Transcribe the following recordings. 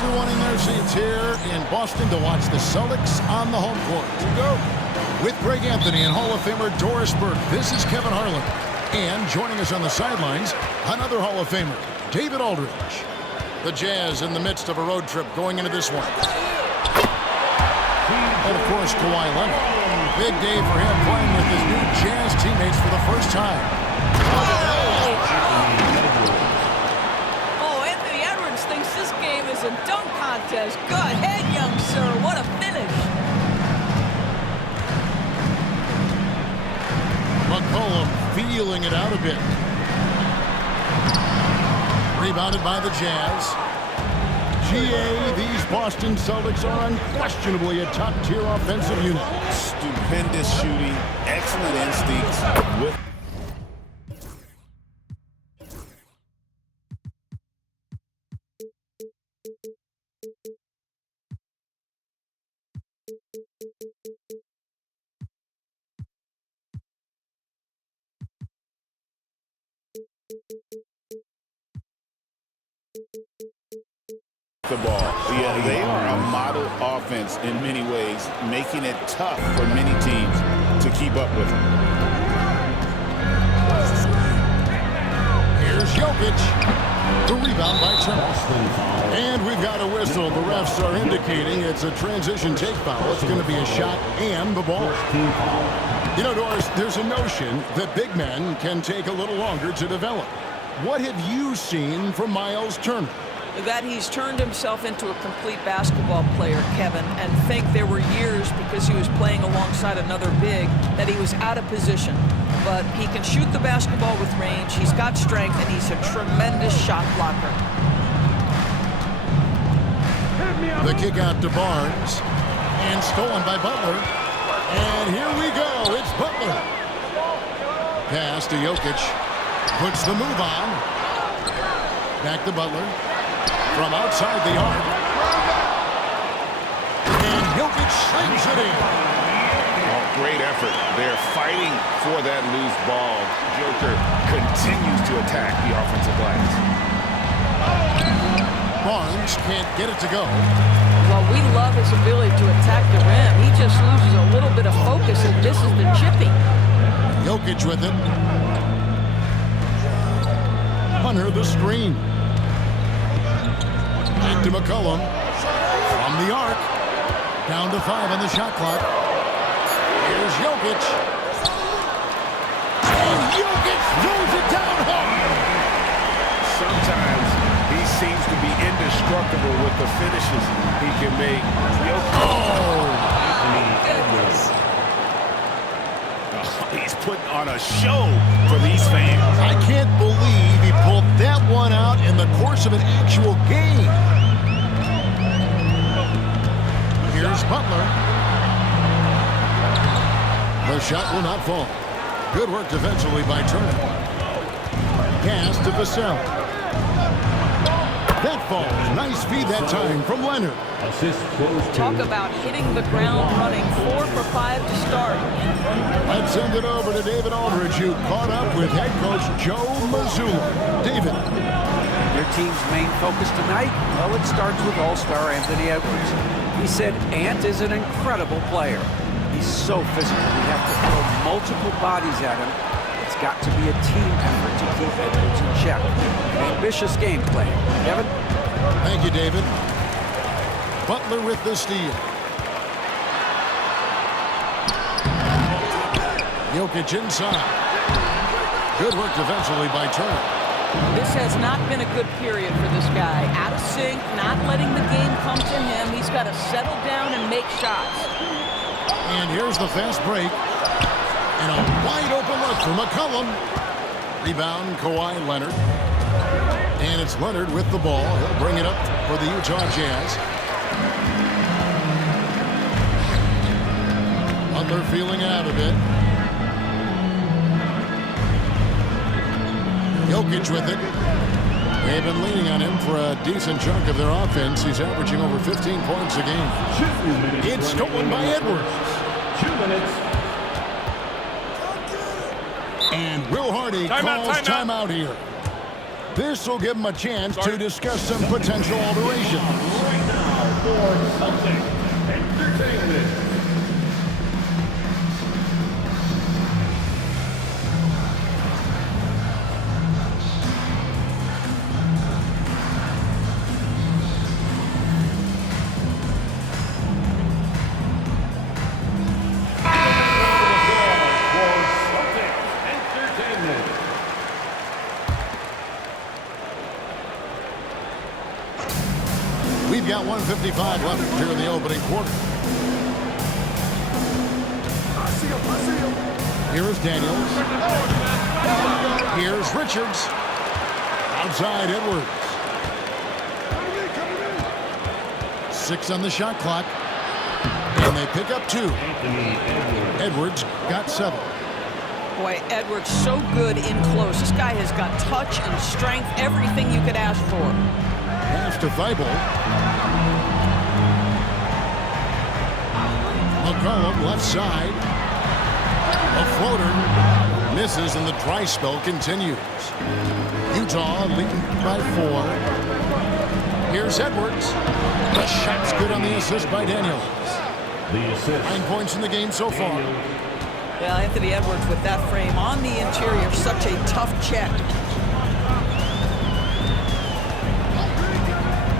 Everyone in their seats here in Boston to watch the Celtics on the home court. Here we go. With Greg Anthony and Hall of Famer Doris Burke, this is Kevin Harlan. And joining us on the sidelines, another Hall of Famer, David Aldridge. The Jazz in the midst of a road trip going into this one. And of course, Kawhi Leonard. Big day for him playing with his new Jazz teammates for the first time. Anthony Edwards thinks this game is a dunk contest. Go ahead, young sir. What a finish. McCollum feeling it out a bit. Rebounded by the Jazz. GA, these Boston Celtics are unquestionably a top-tier offensive unit. Stupendous shooting, excellent instincts. The ball. Yeah, they are a model offense in many ways, making it tough for many teams to keep up with them. Here's Jokic. The rebound by Turner. And we've got a whistle. The refs are indicating it's a transition take foul. It's going to be a shot and the ball. You know, Doris, there's a notion that big men can take a little longer to develop. What have you seen from Miles Turner? That he's turned himself into a complete basketball player, Kevin, and think there were years because he was playing alongside another big that he was out of position. But he can shoot the basketball with range, he's got strength, and he's a tremendous shot blocker. The kick out to Barnes, and stolen by Butler. And here we go, it's Butler. Pass to Jokic, puts the move on. Back to Butler. From outside the arc. And Jokic slings it in. Oh, great effort. They're fighting for that loose ball. Joker continues to attack the offensive glass. Barnes can't get it to go. Well, we love his ability to attack the rim. He just loses a little bit of focus and misses the chipping. Jokic with it. Under the screen. Back to McCollum. From the arc. Down to 5 on the shot clock. Here's Jokic. And Jokic throws it down hard. Sometimes he seems to be indestructible with the finishes he can make. He's putting on a show for these fans. of an actual gain. Here's Butler. The shot will not fall. Good work defensively by Turner. Pass to Vassell. That falls. Nice feed that time from Leonard. Talk about hitting the ground running. 4 for 5 to start. Let's send it over to David Aldridge, who caught up with head coach Joe Mazzulla. David. Their team's main focus tonight? Well, it starts with All-Star Anthony Edwards. He said Ant is an incredible player. He's so physical. We have to throw multiple bodies at him. It's got to be a team effort to keep Edwards in check. An ambitious game plan. Kevin? Thank you, David. Butler with the steal. Jokic inside. Good work defensively by Turner. This has not been a good period for this guy. Out of sync, not letting the game come to him. He's got to settle down and make shots. And here's the fast break. And a wide open look for McCollum. Rebound, Kawhi Leonard. And it's Leonard with the ball. He'll bring it up for the Utah Jazz. Butler feeling out a bit. Jokic with it. They've been leaning on him for a decent chunk of their offense. He's averaging over 15 points a game. It's stolen by Edwards. 2 minutes. And Will Hardy calls timeout here. This will give him a chance to discuss some potential alterations. Right now for Celtics Entertainment. We've got 1:55 left here in the opening quarter. Here's Daniels. Here's Richards. Outside Edwards. 6 on the shot clock. And they pick up 2. Edwards got 7. Boy, Edwards so good in close. This guy has got touch and strength, everything you could ask for. Pass to Thibault. McCollum left side. A floater misses and the dry spell continues. Utah leading by 4. Here's Edwards. The shot's good on the assist by Daniels. 9 points in the game so far. Yeah, Anthony Edwards with that frame on the interior, such a tough check.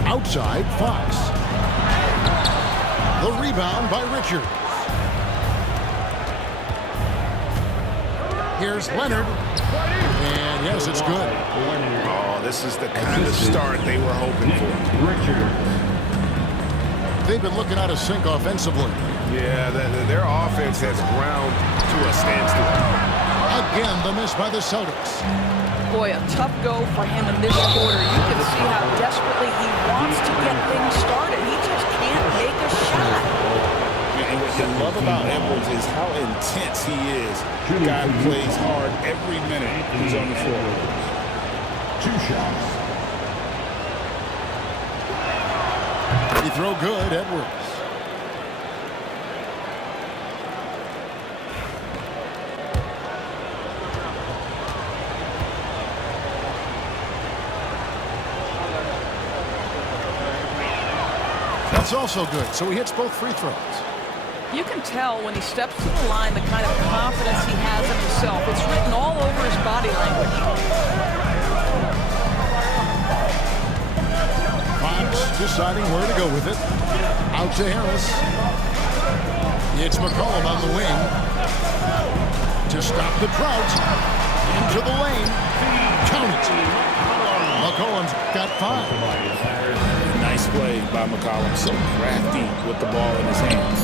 Outside, Fox. The rebound by Richards. Here's Leonard. And yes, it's good. Oh, this is the kind of start they were hoping for. They've been looking out of sync offensively. Yeah, their offense has ground to a standstill. Again, the miss by the Celtics. Boy, a tough go for him in this quarter. You can see how desperately he wants to get things started. He just can't make a shot. And what you love about Edwards is how intense he is. The guy plays hard every minute he's on the floor. 2 shots. He throw good, Edwards. That's also good, so he hits both free throws. You can tell when he steps to the line the kind of confidence he has in himself. It's written all over his body language. Fox deciding where to go with it. Out to Harris. It's McCollum on the wing. To stop the drought. Into the lane. Count it. McCollum's got 5. Nice play by McCollum. So crafty with the ball in his hands.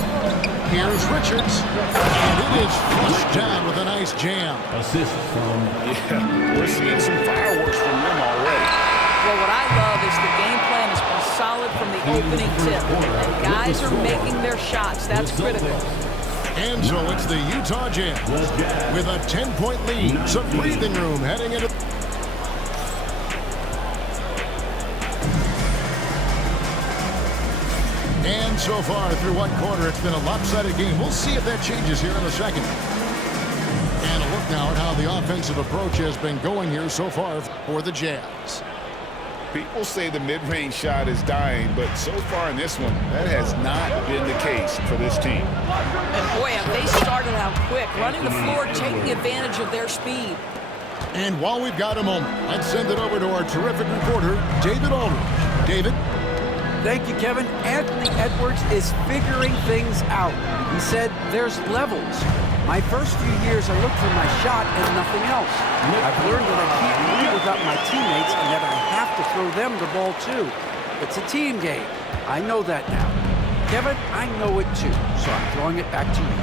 Here's Richards. And it is flushed down with a nice jam. Assist from... Yeah, we're seeing some fireworks from them already. Well, what I love solid from the opening tip. And guys are making their shots. That's critical. And so it's the Utah Jazz with a 10-point lead. Some breathing room heading into... And so far through one quarter, it's been a lopsided game. We'll see if that changes here in the second. And a look now at how the offensive approach has been going here so far for the Jazz. People say the mid-range shot is dying, but so far in this one, that has not been the case for this team. And boy, have they started out quick, running the floor, taking advantage of their speed. And while we've got a moment, let's send it over to our terrific reporter, David Aldridge. David? Thank you, Kevin. Anthony Edwards is figuring things out. He said there's levels. My first few years, I looked for my shot and nothing else. I've learned that I can't win without my teammates and that I have to throw them the ball too. It's a team game. I know that now. Kevin, I know it too, so I'm throwing it back to you.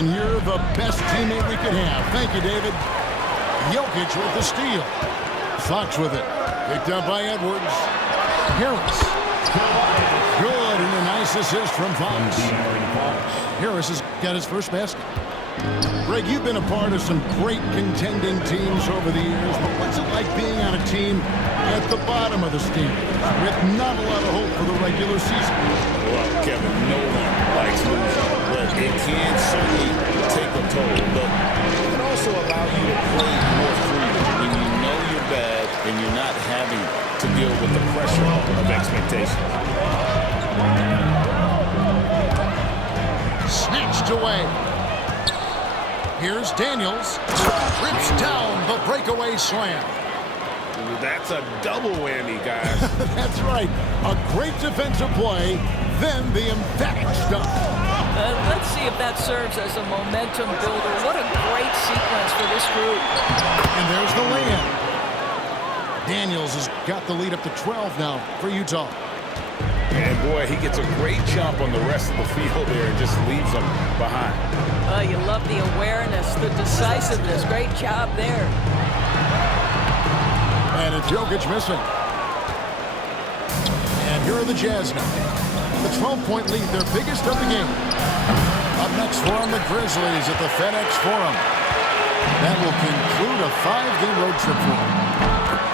And you're the best teammate we could have. Thank you, David. Jokic with the steal. Fox with it. Picked up by Edwards. Harris. Good, and a nice assist from Fox. Harris has got his first basket. Greg, you've been a part of some great contending teams over the years, but what's it like being on a team at the bottom of the standings with not a lot of hope for the regular season? Well, Kevin, no one likes losing, but it can certainly take a toll, but it can also allow you to play more freely when you know you're bad and you're not having to deal with the pressure of expectation. Snatched away. Here's Daniels. Rips down the breakaway slam. That's a double whammy, guys. That's right. A great defensive play, then the emphatic stuff. Let's see if that serves as a momentum builder. What a great sequence for this group. And there's the lay-in. Daniels has got the lead up to 12 now for Utah. And boy, he gets a great jump on the rest of the field there and just leaves them behind. You love the awareness, the decisiveness. Great job there. And it's Jokic missing. And here are the Jazz now. The 12-point lead, their biggest of the game. Up next for them, the Grizzlies at the FedEx Forum. That will conclude a 5-game road trip for them.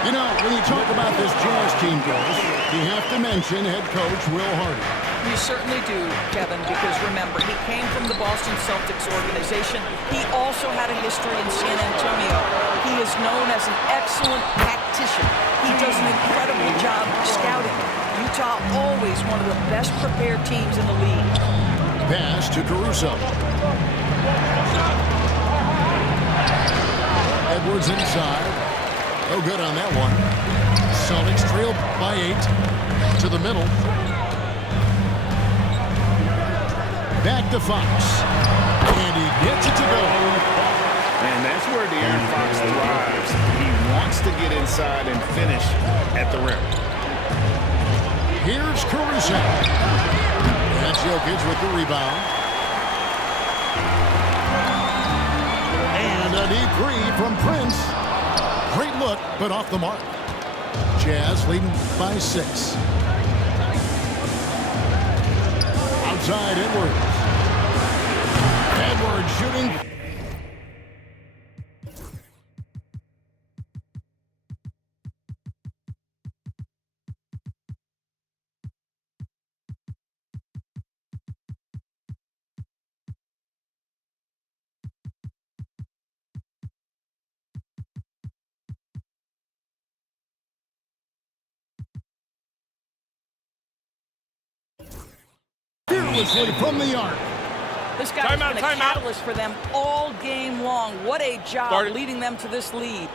You know, when you talk about this Jazz team, guys, you have to mention head coach Will Hardy. You certainly do, Kevin, because remember, he came from the Boston Celtics organization. He also had a history in San Antonio. He is known as an excellent tactician. He does an incredible job scouting. Utah always one of the best prepared teams in the league. Pass to Caruso. Edwards inside. No good on that one. Celtics trail by 8 to the middle. Back to Fox. And he gets it to go. And that's where De'Aaron Fox thrives. He wants to get inside and finish at the rim. Here's Caruso. That's Jokic with the rebound. And a deep three from Prince. Great look, but off the mark. Jazz leading by 6. Outside Edwards. Edwards shooting. Fearlessly from the arc. This guy has been a catalyst for them all game long. What a job leading them to this lead.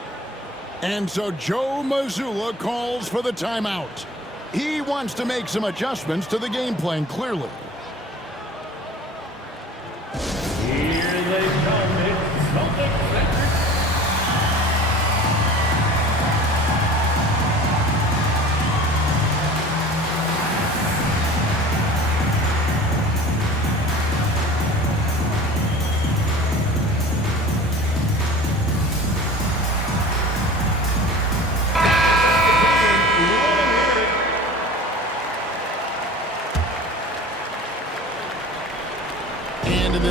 And so Joe Mazzulla calls for the timeout. He wants to make some adjustments to the game plan, clearly. Here they come. It's Celtics.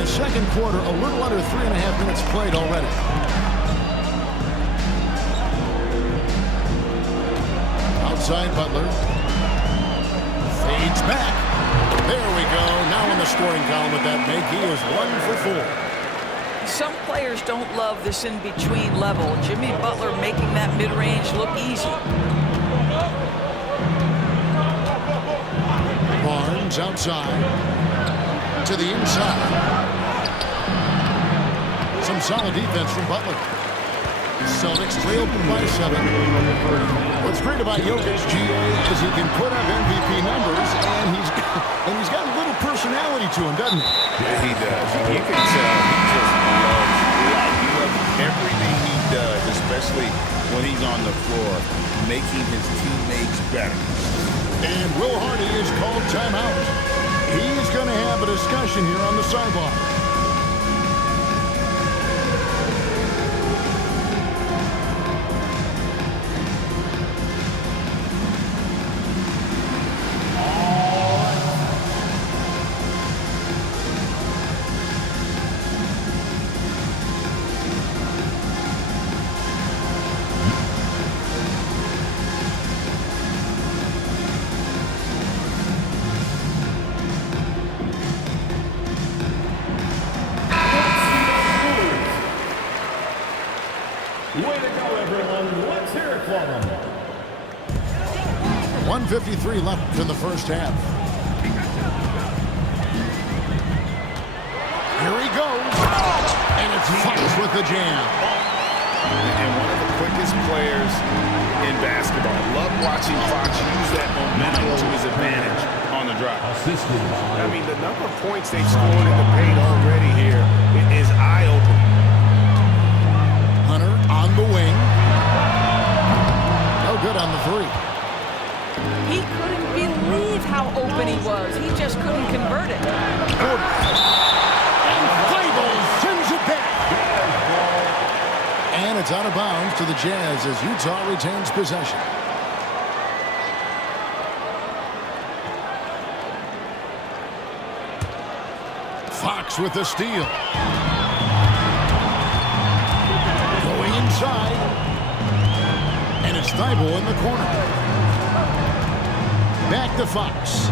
the second quarter, a little under 3.5 minutes played already. Outside Butler. Fades back. There we go. Now in the scoring column with that make, he is 1 for 4. Some players don't love this in-between level. Jimmy Butler making that mid-range look easy. Barnes outside. To the inside. Some solid defense from Butler. Celtics trail by 7. What's great about Jokic, GA, is he can put up MVP numbers, and he's got a little personality to him, doesn't he? Yeah, he does. You can tell he just loves life. He loves everything he does, especially when he's on the floor, making his teammates better. And Will Hardy is called timeout. He's going to have a discussion here on the sideline. Way to go, everyone. Let's hear it for them. 1:53 left in the first half. Here he goes. And it's Fox with the jam. And one of the quickest players in basketball. Love watching Fox use that momentum to his advantage on the drive. I mean, the number of points they've scored in the paint already here is eye-opening. Hunter on the wing. No good on the 3. He couldn't believe how open he was. He just couldn't convert it. And Thibault sends it back. And it's out of bounds to the Jazz as Utah retains possession. Fox with the steal. Going inside. And it's Thibault in the corner. Back to Fox.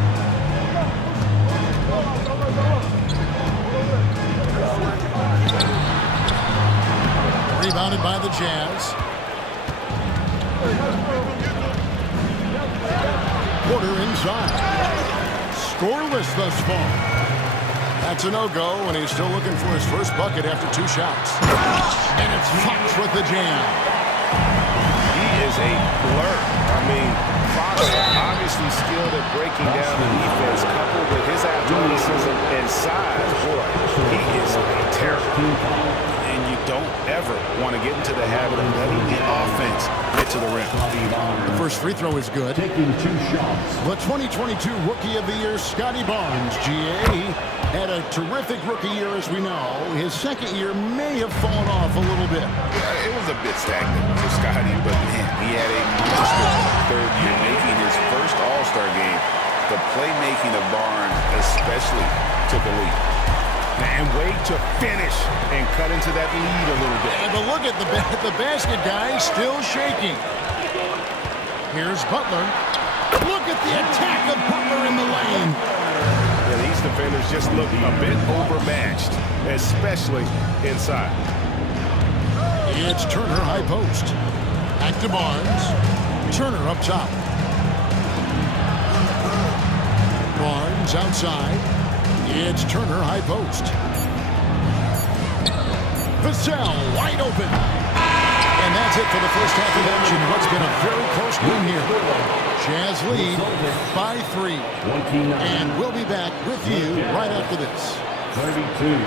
Rebounded by the Jazz. Porter inside. Scoreless thus far. That's a no-go, and he's still looking for his first bucket after 2 shots. And it's Fox with the jam. He is a blur. I mean, Fox obviously skilled at breaking down the defense, coupled with his athleticism and size. Boy, he is a terror. And you don't ever want to get into the habit of letting the offense get to the rim. The first free throw is good. Taking 2 shots. The 2022 Rookie of the Year, Scotty Barnes, GA, had a terrific rookie year, as we know. His second year may have fallen off a little bit. Yeah, it was a bit stagnant for Scotty, but man, he had a monster third year, making his first All-Star game. The playmaking of Barnes especially took a lead. And wait to finish and cut into that lead a little bit. And look at the basket guy still shaking. Here's Butler. Look at the attack of Butler in the lane. Yeah, these defenders just look a bit overmatched, especially inside. It's Turner high post. Back to Barnes. Turner up top. Barnes outside. It's Turner high post. Vassell wide open. And that's it for the first half of action. What's been a very close game here. Jazz lead by 3. And we'll be back with you right after this. 32.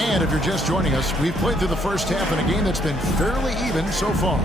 And if you're just joining us, we've played through the first half in a game that's been fairly even so far.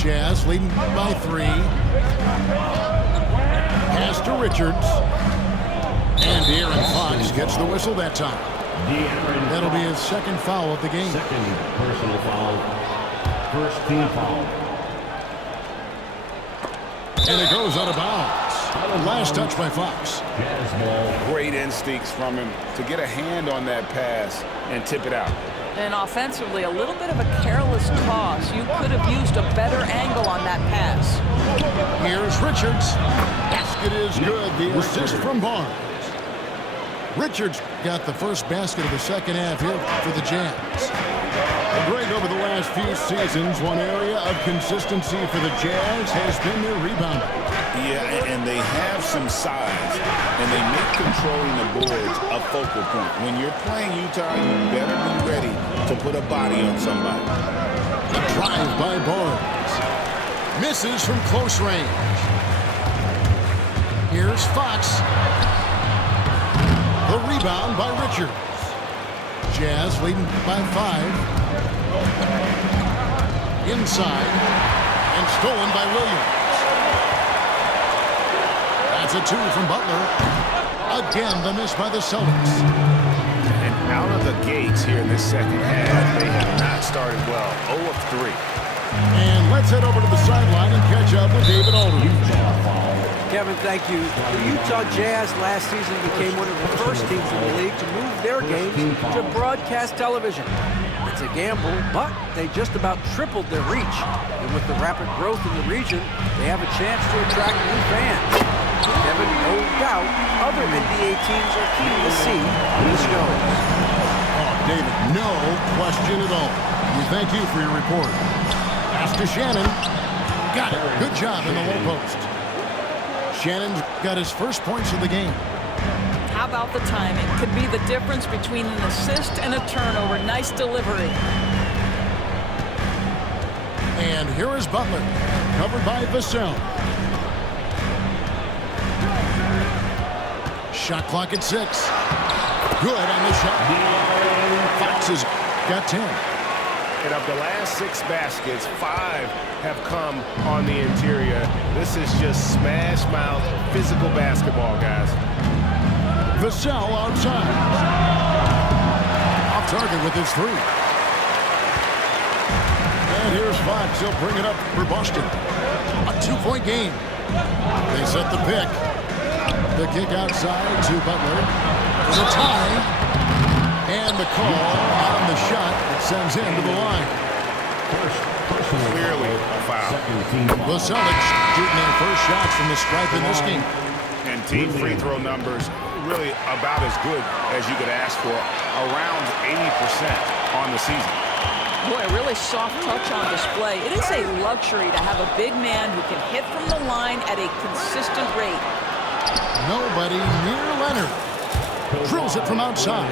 Jazz leading by 3. Pass to Richards. And De'Aaron Fox gets the whistle that time. That'll be his second foul of the game. Second personal foul. First team foul. And it goes out of bounds. Last touch by Fox. Jazz ball. Great instincts from him to get a hand on that pass and tip it out. And offensively, a little bit of a careless toss. You could have used a better angle on that pass. Here's Richards. Basket is good. The assist from Barnes. Richards got the first basket of the second half here for the Jazz. Greg, over the last few seasons, one area of consistency for the Jazz has been their rebounding. Yeah, and they have some size, and they make controlling the boards a focal point. When you're playing Utah, you better be ready to put a body on somebody. A drive by Barnes. Misses from close range. Here's Fox. The rebound by Richards. Jazz leading by 5. Inside. And stolen by Williams. That's a 2 from Butler. Again, the miss by the Celtics. And out of the gates here in this second half, they have not started well. 0 of 3. And let's head over to the sideline and catch up with David Aldridge. Kevin, thank you. The Utah Jazz last season became one of the first teams in the league to move their games to broadcast television. It's a gamble, but they just about tripled their reach. And with the rapid growth in the region, they have a chance to attract new fans. Kevin, no doubt, other NBA teams are keen to see how this goes. Oh, David, no question at all. We thank you for your report. Pass to Shannon. Got it. Good job in the low post. Shannon's got his first points of the game. How about the timing? Could be the difference between an assist and a turnover. Nice delivery. And here is Butler, covered by Vassell. Shot clock at 6. Good on the shot. Fox has got 10. And of the last 6 baskets, 5 have come on the interior. This is just smash mouth physical basketball, guys. Vassell outside. Off target with his 3. And here's Fox. He'll bring it up for Boston. A 2-point game. They set the pick. The kick outside to Butler. There's a tie. And the call on the shot that sends him to the line. Clearly a foul. The Celtics shooting their first shots from the stripe in this game. And team free throw numbers really about as good as you could ask for. Around 80% on the season. Boy, a really soft touch on display. It is a luxury to have a big man who can hit from the line at a consistent rate. Nobody near Leonard. Drills it from outside.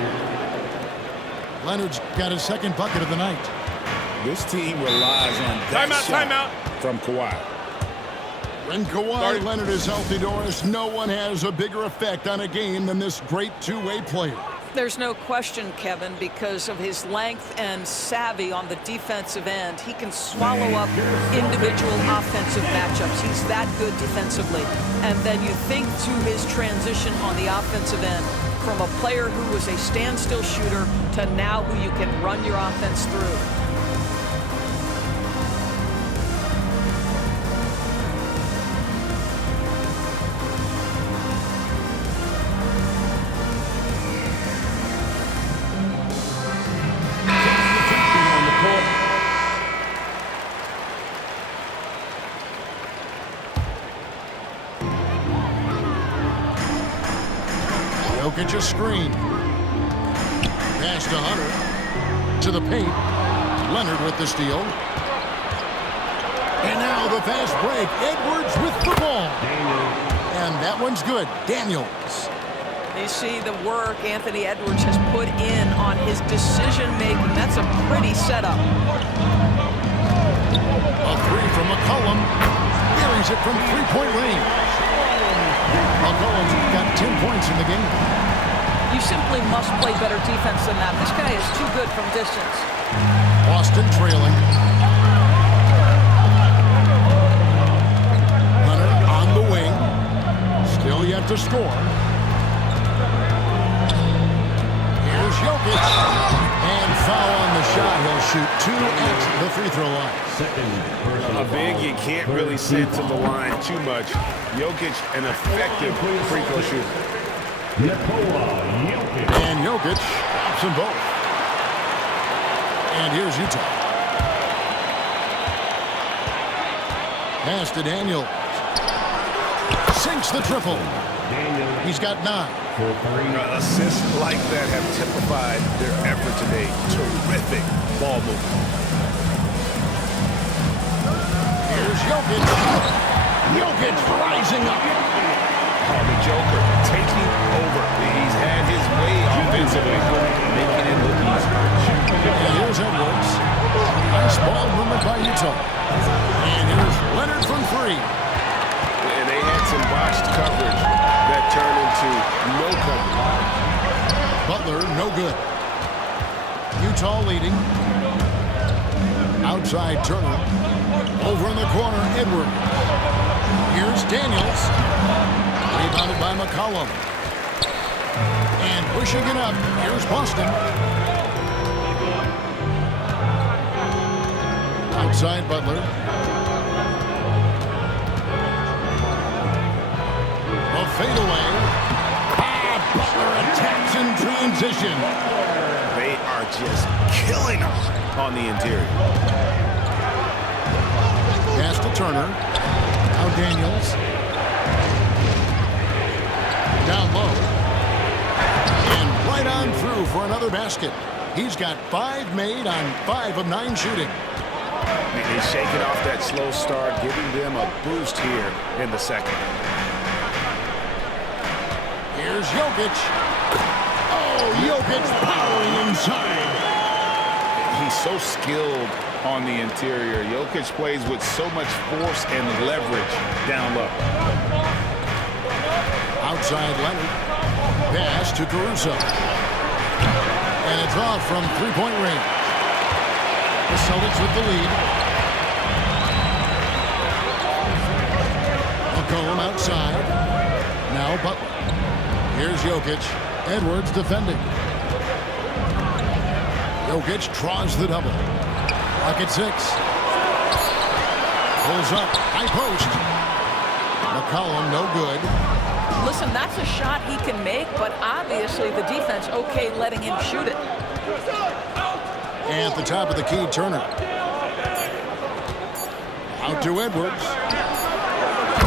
Leonard's got his second bucket of the night. This team relies on that shot from Kawhi. When Kawhi Leonard is healthy, Doris, no one has a bigger effect on a game than this great two-way player. There's no question, Kevin, because of his length and savvy on the defensive end. He can swallow up individual offensive matchups. He's that good defensively. And then you think to his transition on the offensive end, from a player who was a standstill shooter to now who you can run your offense through. Jokic a screen. Pass to Hunter. To the paint. Leonard with the steal. And now the fast break. Edwards with the ball. And that one's good. Daniels. You see the work Anthony Edwards has put in on his decision-making. That's a pretty setup. A 3 from McCollum. Buries it from three-point range. McCollum's got 10 points in the game. You simply must play better defense than that. This guy is too good from distance. Boston trailing. score. Here's Jokic. And foul on the shot. He'll shoot 2 at the free throw line. A big you can't really send to the line too much. Jokic, an effective free throw shooter. And Jokic stops them both. And here's Utah. Pass to Daniel. Sinks the triple. He's got 9. Assists like that have typified their effort today. Terrific ball movement. Here's Jokic. Jokic rising up. Oh, the Joker taking over. He's had his way offensively, making it look easy. And here's Edwards. Nice ball movement by Utah. And here's Leonard from 3. And they had some botched coverage that turned into no coverage. Butler, no good. Utah leading. Outside Turner. Over in the corner, Edwards. Here's Daniels. Rebounded by McCollum. And pushing it up, here's Boston. Outside Butler. A fadeaway. Butler attacks in transition. They are just killing us on the interior. Pass to Turner. Now Daniels. Down low. And right on through for another basket. He's got 5 made on 5 of 9 shooting. He's shaking off that slow start, giving them a boost here in the second. Here's Jokic. Oh, Jokic powering inside. He's so skilled on the interior. Jokic plays with so much force and leverage down low. Outside Leonard. Pass to Caruso. And a draw from 3-point range. The Celtics with the lead. McCollum outside. Now Butler. Here's Jokic. Edwards defending. Jokic draws the double. Clock at 6. Pulls up. High post. McCollum no good. Listen, that's a shot he can make, but obviously the defense okay letting him shoot it. And at the top of the key, Turner. Out to Edwards.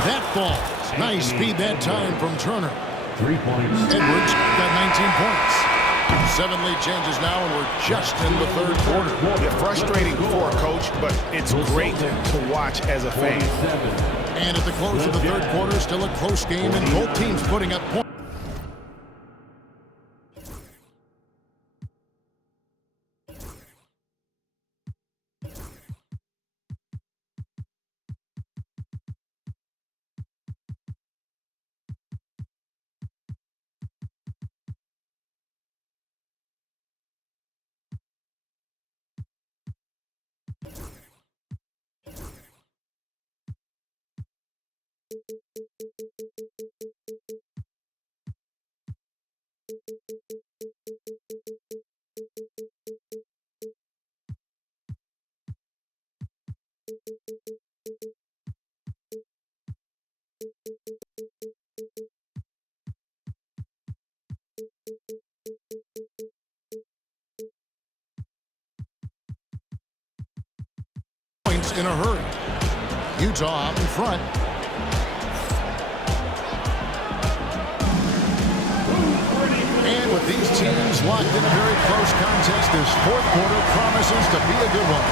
That falls. Nice speed that time from Turner. 3 points. Edwards got 19 points. 7 lead changes now, and we're just in the 3rd quarter. Yeah, frustrating for a coach, but it's great to watch as a fan. And at the close of the 3rd quarter, still a close game, and both teams putting up points. Points in a hurry. Utah out in front. And with these teams locked in a very close contest, this 4th quarter promises to be a good one.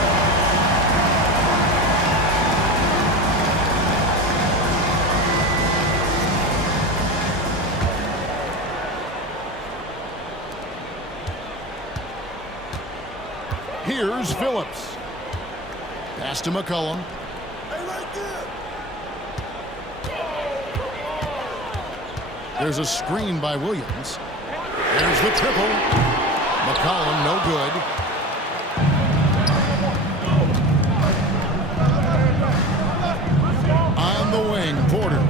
Here's Phillips. Pass to McCollum. There's a screen by Williams. There's the triple. McCollum, no good. On the wing, Porter.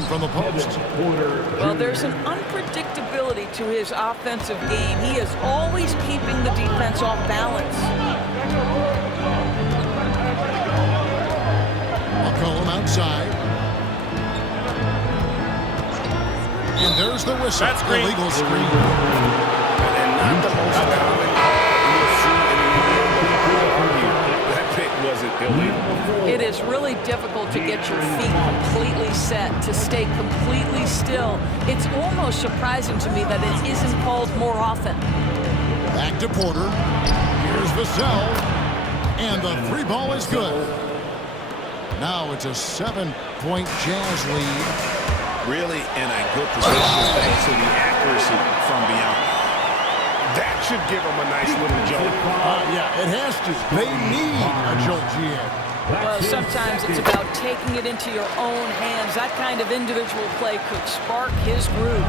one from the post. Well, there's an unpredictability to his offensive game. He is always keeping the defense off balance. I'll call him outside. And there's the whistle. That's green. Illegal screen. And not the most common you'll see in the NBA. That pick wasn't illegal. It is really difficult to get your feet completely set, to stay completely still. It's almost surprising to me that it isn't called more often. Back to Porter. Here's Vassell. And the three ball is good. Now it's a 7-point Jazz lead. Really in a good position thanks to the accuracy from beyond. That should give them a nice little jolt. Yeah, it has to. They need a jolt, GM. Well, sometimes it's about taking it into your own hands. That kind of individual play could spark his groove.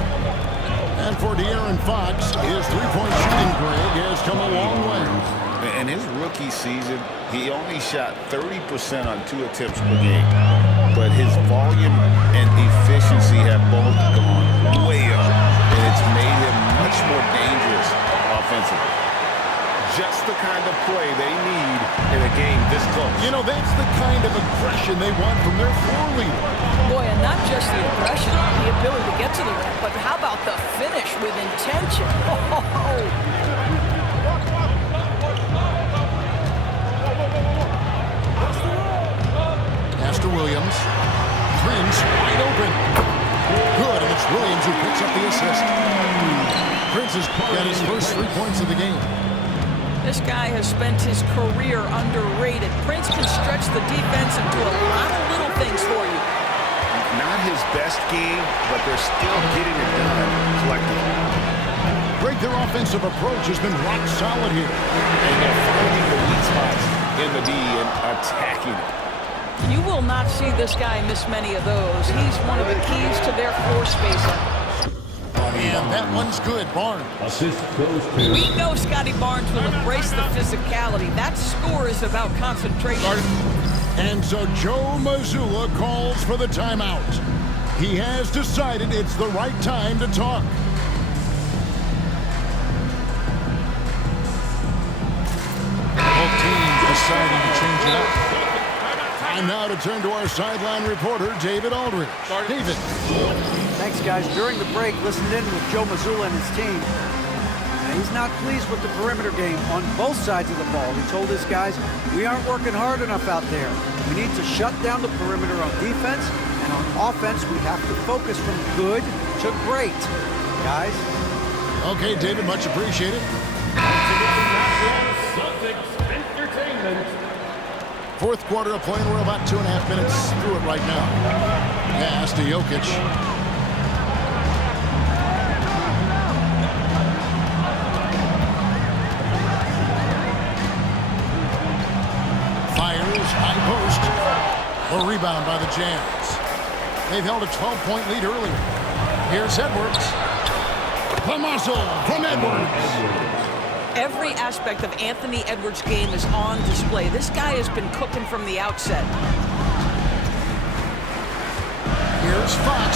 And for De'Aaron Fox, his three-point shooting, Greg, has come a long way. In his rookie season, he only shot 30% on 2 attempts per game. But his volume and efficiency have both gone way up. And it's made him much more dangerous offensively. Just the kind of play they need in a game this close. You know, that's the kind of aggression they want from their floor leader. Boy, and not just the aggression, the ability to get to the rim, but how about the finish with intention? Pass to Williams. Prince wide open. Good, and it's Williams who picks up the assist. Prince has got his first 3 points of the game. This guy has spent his career underrated. Prince can stretch the defense and do a lot of little things for you. Not his best game, but they're still getting it done collectively. Greg, their offensive approach has been rock solid here. And they're finding the weak spots in the D and attacking it. You will not see this guy miss many of those. He's one of the keys to their floor spacing. And that one's good, Barnes. Assist goes to We know Scotty Barnes will embrace the physicality. That score is about concentration. And so Joe Mazzulla calls for the timeout. He has decided it's the right time to talk. Both teams deciding to change it up. Time now to turn to our sideline reporter, David Aldridge. David. Thanks, guys. During the break, listened in with Joe Mazzulla and his team. And he's not pleased with the perimeter game on both sides of the ball. He told his guys, we aren't working hard enough out there. We need to shut down the perimeter on defense, and on offense, we have to focus from good to great. Guys? Okay, David, much appreciated. Fourth quarter of play, and we're about 2.5 minutes through it right now. Pass to Jokic. Fires, high post. A rebound by the Jazz. They've held a 12-point lead earlier. Here's Edwards. The muscle from Edwards. Every aspect of Anthony Edwards' game is on display. This guy has been cooking from the outset. Here's Fox.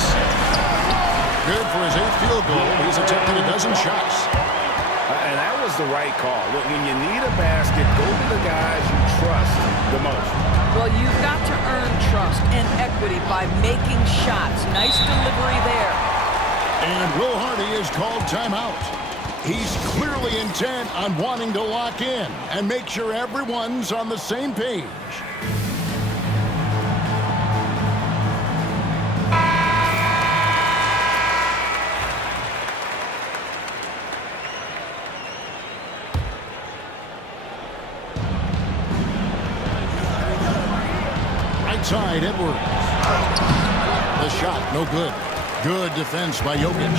Good for his 8th field goal. He's attempted a dozen shots. And that was the right call. When you need a basket, go to the guys you trust the most. Well, you've got to earn trust and equity by making shots. Nice delivery there. And Will Hardy is called timeout. He's clearly intent on wanting to lock in and make sure everyone's on the same page. Right side, Edwards. The shot, no good. Good defense by Jokic.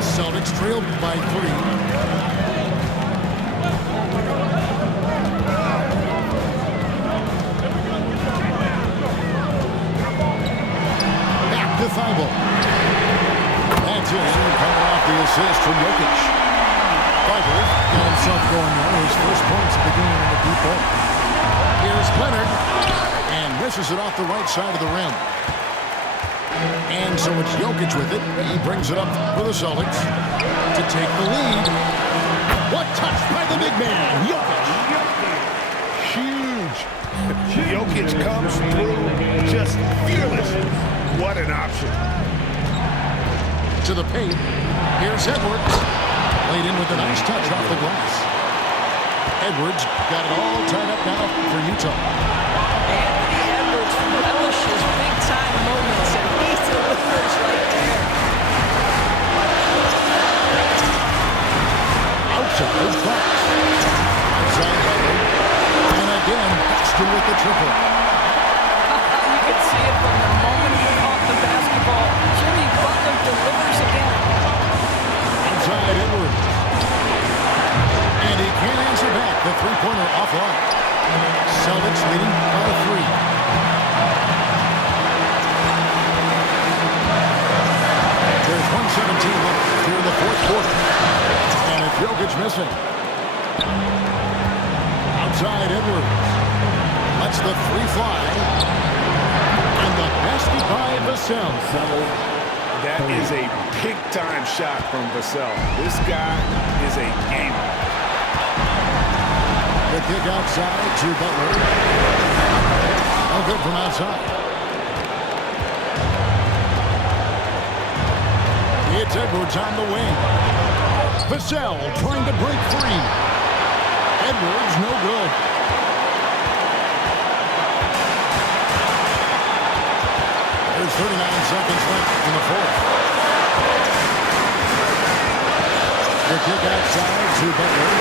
Celtics trailed by 3. Back to Thibault. That's it. Coming off the assist from Jokic. Thibault got himself going there. His first points of the game in the deep hole. Here's Leonard. And misses it off the right side of the rim. And so it's Jokic with it. He brings it up for the Celtics to take the lead. What touch by the big man, Jokic. Huge. Jokic comes through just fearless. What an option. To the paint. Here's Edwards. Laid in with a nice touch off the glass. Edwards got it all tied up now for Utah. Anthony Edwards relishes big-time moments, and he delivers right there. Outside Fox. Outside Butler. And again, Boston with the triple. You can see it from the moment he caught the basketball. Jimmy Butler delivers again. Outside Edwards. And he can't answer back. The three-pointer offline. Celtics leading by 3. There's 1:17 left here in the fourth quarter. And it's Jokic missing. Outside Edwards. Lets the three fly. And the basket by Vassell. That is a big-time shot from Vassell. This guy is a gamer. The kick outside to Butler. No good from outside. It's Edwards on the wing. Vassell trying to break free. Edwards no good. There's 39 seconds left in the fourth. The kick outside to Butler.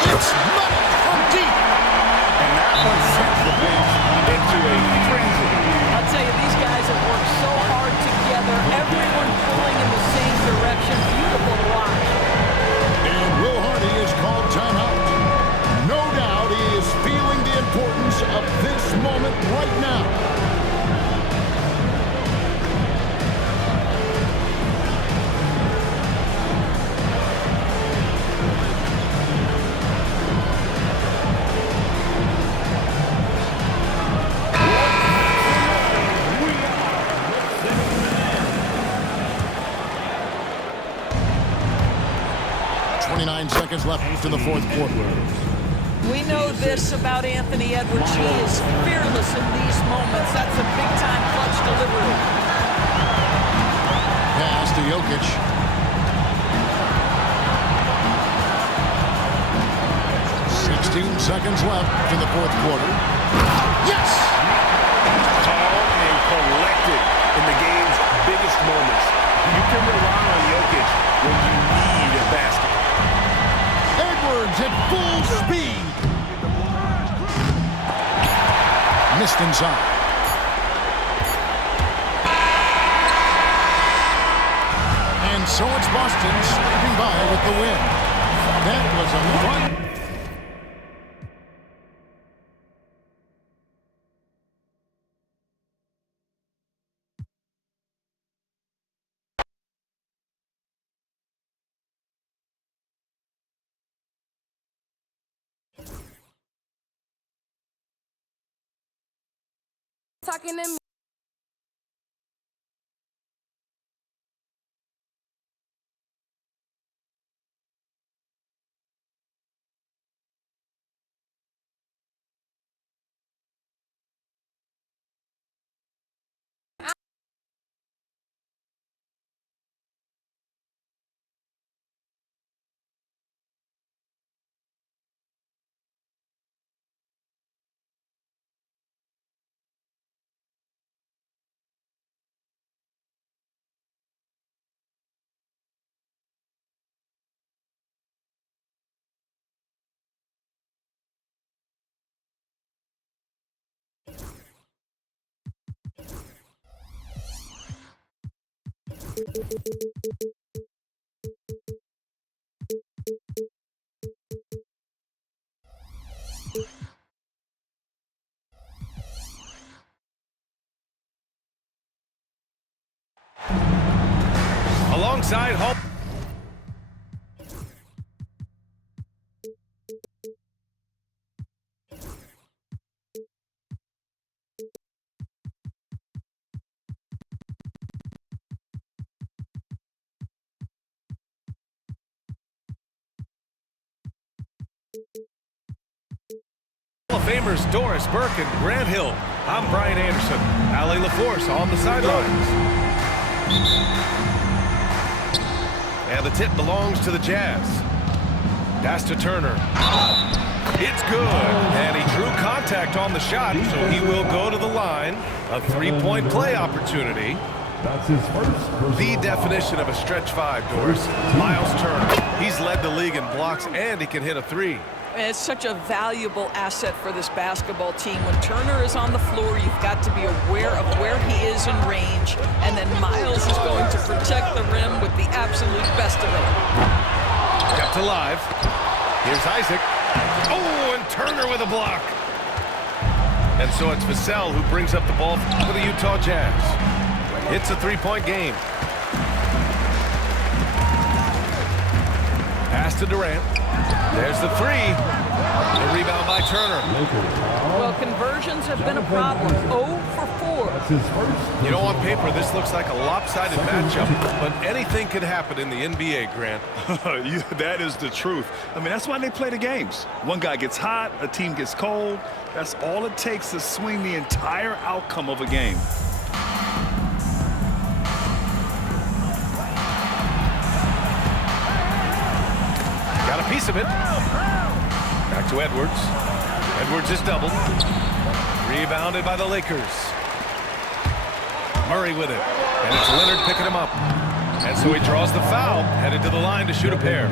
It's money from deep. And that one sent the bench into a frenzy. I'll tell you, these guys have worked so hard together. Everyone pulling in the same direction. Beautiful to watch. And Will Hardy is called timeout. No doubt he is feeling the importance of this moment right now. Seconds left in the fourth quarter. We know this about Anthony Edwards. He is fearless in these moments. That's a big-time clutch delivery. Pass to Jokic. Seconds left in the fourth quarter. Yes! Calm and collected in the game's biggest moments. You can rely on Jokic when you need a basket. Edwards at full speed. Missed inside. And so it's Boston scraping by with the win. That was a fun. Talking to me. Alongside Hall. Hall of Famers Doris Burke and Grant Hill. I'm Brian Anderson. Allie LaForce on the sidelines. And the tip belongs to the Jazz. Pass to Turner. It's good. And he drew contact on the shot, so he will go to the line. A three-point play opportunity. That's his first. The definition of a stretch five, Doris. Miles Turner. He's led the league in blocks, and he can hit a three. It's such a valuable asset for this basketball team. When Turner is on the floor, you've got to be aware of where he is in range, and then Miles is going to protect the rim with the absolute best of it. Kept alive. Here's Isaac. Oh, and Turner with a block. And so it's Vassell who brings up the ball for the Utah Jazz. It's a three-point game. Pass to Durant. There's the three. The rebound by Turner. Well, conversions have been a problem. 0 for 4. That's his first. You know, on paper, this looks like a lopsided matchup, but anything could happen in the NBA, Grant. That is the truth. I mean, that's why they play the games. One guy gets hot, a team gets cold. That's all it takes to swing the entire outcome of a game. Got a piece of it. Back to Edwards. Edwards is doubled. Rebounded by the Lakers. Murray with it. And it's Leonard picking him up. And so he draws the foul, headed to the line to shoot a pair.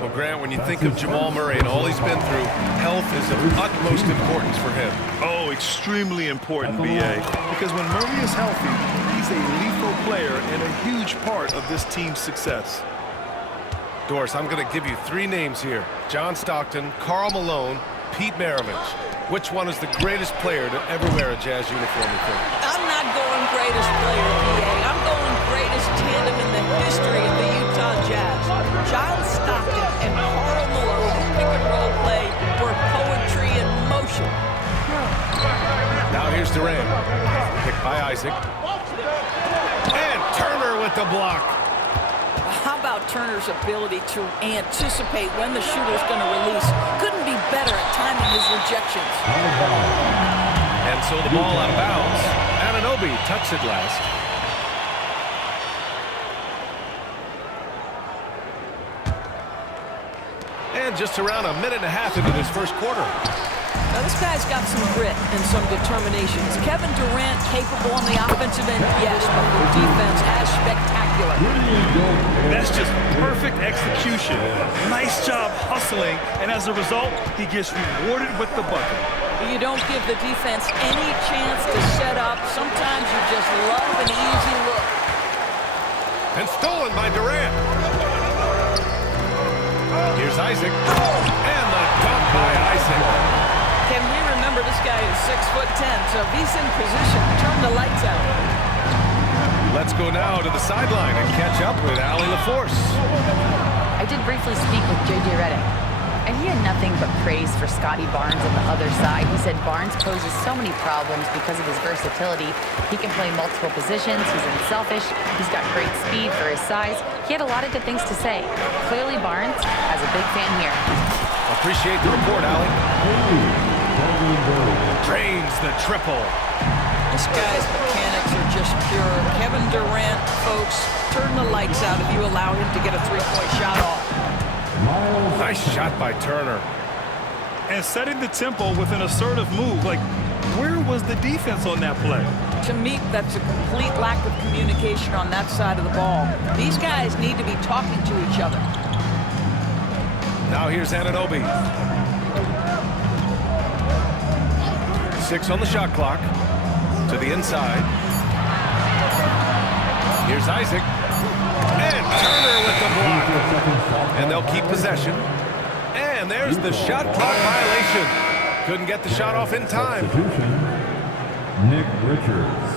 Well, Grant, when you think of Jamal Murray and all he's been through, health is of utmost importance for him. Oh, extremely important, B.A. Because when Murray is healthy, he's a lethal player and a huge part of this team's success. Doris, I'm going to give you three names here. John Stockton, Karl Malone, Pete Maravich. Which one is the greatest player to ever wear a Jazz uniform, you think? I'm not going greatest player, PA. I'm going greatest tandem in the history of the Utah Jazz. John Stockton and Karl Malone pick-and-roll play were poetry in motion. Now here's Durant. Picked by Isaac. And Turner with the block. How about Turner's ability to anticipate when the shooter's going to release? Couldn't be better at timing his rejections. And so the ball out of bounds. Anunoby touched it last. And just around a minute and a half into this first quarter. Now, this guy's got some grit and some determination. Is Kevin Durant capable on the offensive end? Yes, but for defense, as spectacular. That's just perfect execution. Nice job hustling, and as a result, he gets rewarded with the bucket. You don't give the defense any chance to set up. Sometimes you just love an easy look. And stolen by Durant. Here's Isaac. And the dunk by Isaac. Can we remember this guy is 6'10", so if he's in position, turn the lights out. Let's go now to the sideline and catch up with Allie LaForce. I did briefly speak with J.J. Redick, and he had nothing but praise for Scotty Barnes on the other side. He said Barnes poses so many problems because of his versatility. He can play multiple positions, he's unselfish, he's got great speed for his size. He had a lot of good things to say. Clearly Barnes has a big fan here. Appreciate the report, Allie. Drains the triple. This guy's mechanics are just pure. Kevin Durant, folks, turn the lights out if you allow him to get a three-point shot off. Nice shot by Turner. And setting the tempo with an assertive move. Like, where was the defense on that play? To me, that's a complete lack of communication on that side of the ball. These guys need to be talking to each other. Now here's Anunoby. 6 on the shot clock. To the inside. Here's Isaac. And Turner with the block. And they'll keep possession. And there's the shot clock violation. Couldn't get the shot off in time. Nick Richards.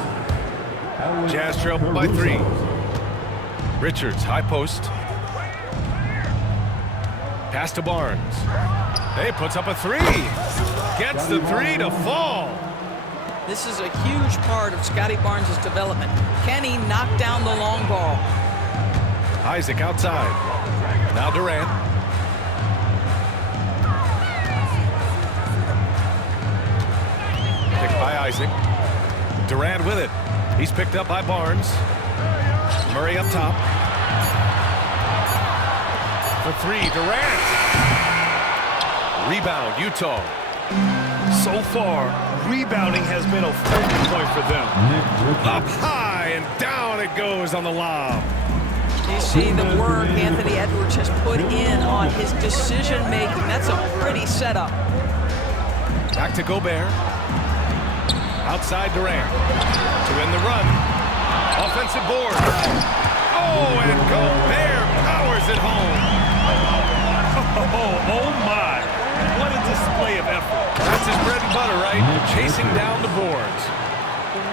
Jazz trail by 3. Richards, high post. Pass to Barnes. Hey, puts up a 3. Gets the 3 to fall. This is a huge part of Scotty Barnes' development. Can he knock down the long ball? Isaac outside. Now Durant. Isaac. Durant with it. He's picked up by Barnes. Murray up top. For three, Durant. Rebound, Utah. So far, rebounding has been a focal point for them. Up high and down it goes on the lob. You see the work Anthony Edwards has put in on his decision-making. That's a pretty setup. Back to Gobert. Outside Durant. To win the run. Offensive board. Oh, and Gobert powers it home. Oh my. What a display of effort. That's his bread and butter, right? Chasing down the boards.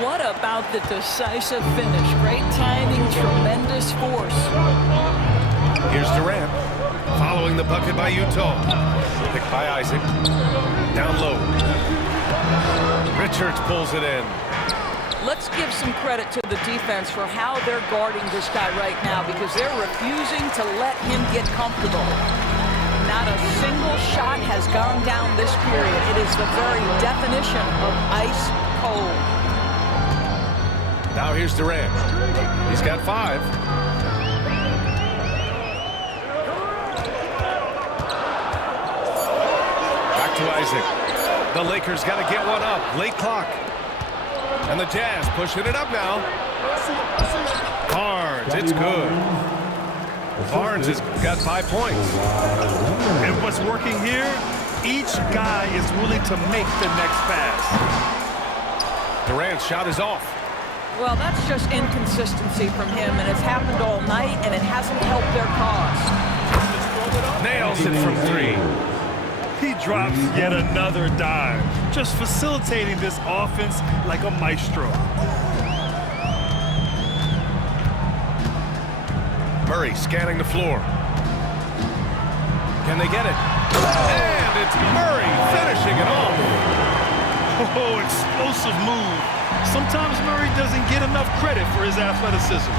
What about the decisive finish? Great timing, tremendous force. Here's Durant. Following the bucket by Utah. Picked by Isaac. Down low. Richards pulls it in. Let's give some credit to the defense for how they're guarding this guy right now, because they're refusing to let him get comfortable. Not a single shot has gone down this period. It is the very definition of ice cold. Now here's Durant. He's got 5. Back to Isaac. The Lakers got to get one up. Late clock. And the Jazz pushing it up now. Barnes, it's good. Barnes has got 5 points. And what's working here? Each guy is willing to make the next pass. Durant's shot is off. Well, that's just inconsistency from him, and it's happened all night, and it hasn't helped their cause. Nails it from 3. He drops yet another dime, just facilitating this offense like a maestro. Murray scanning the floor. Can they get it? And it's Murray finishing it off. Oh, explosive move. Sometimes Murray doesn't get enough credit for his athleticism.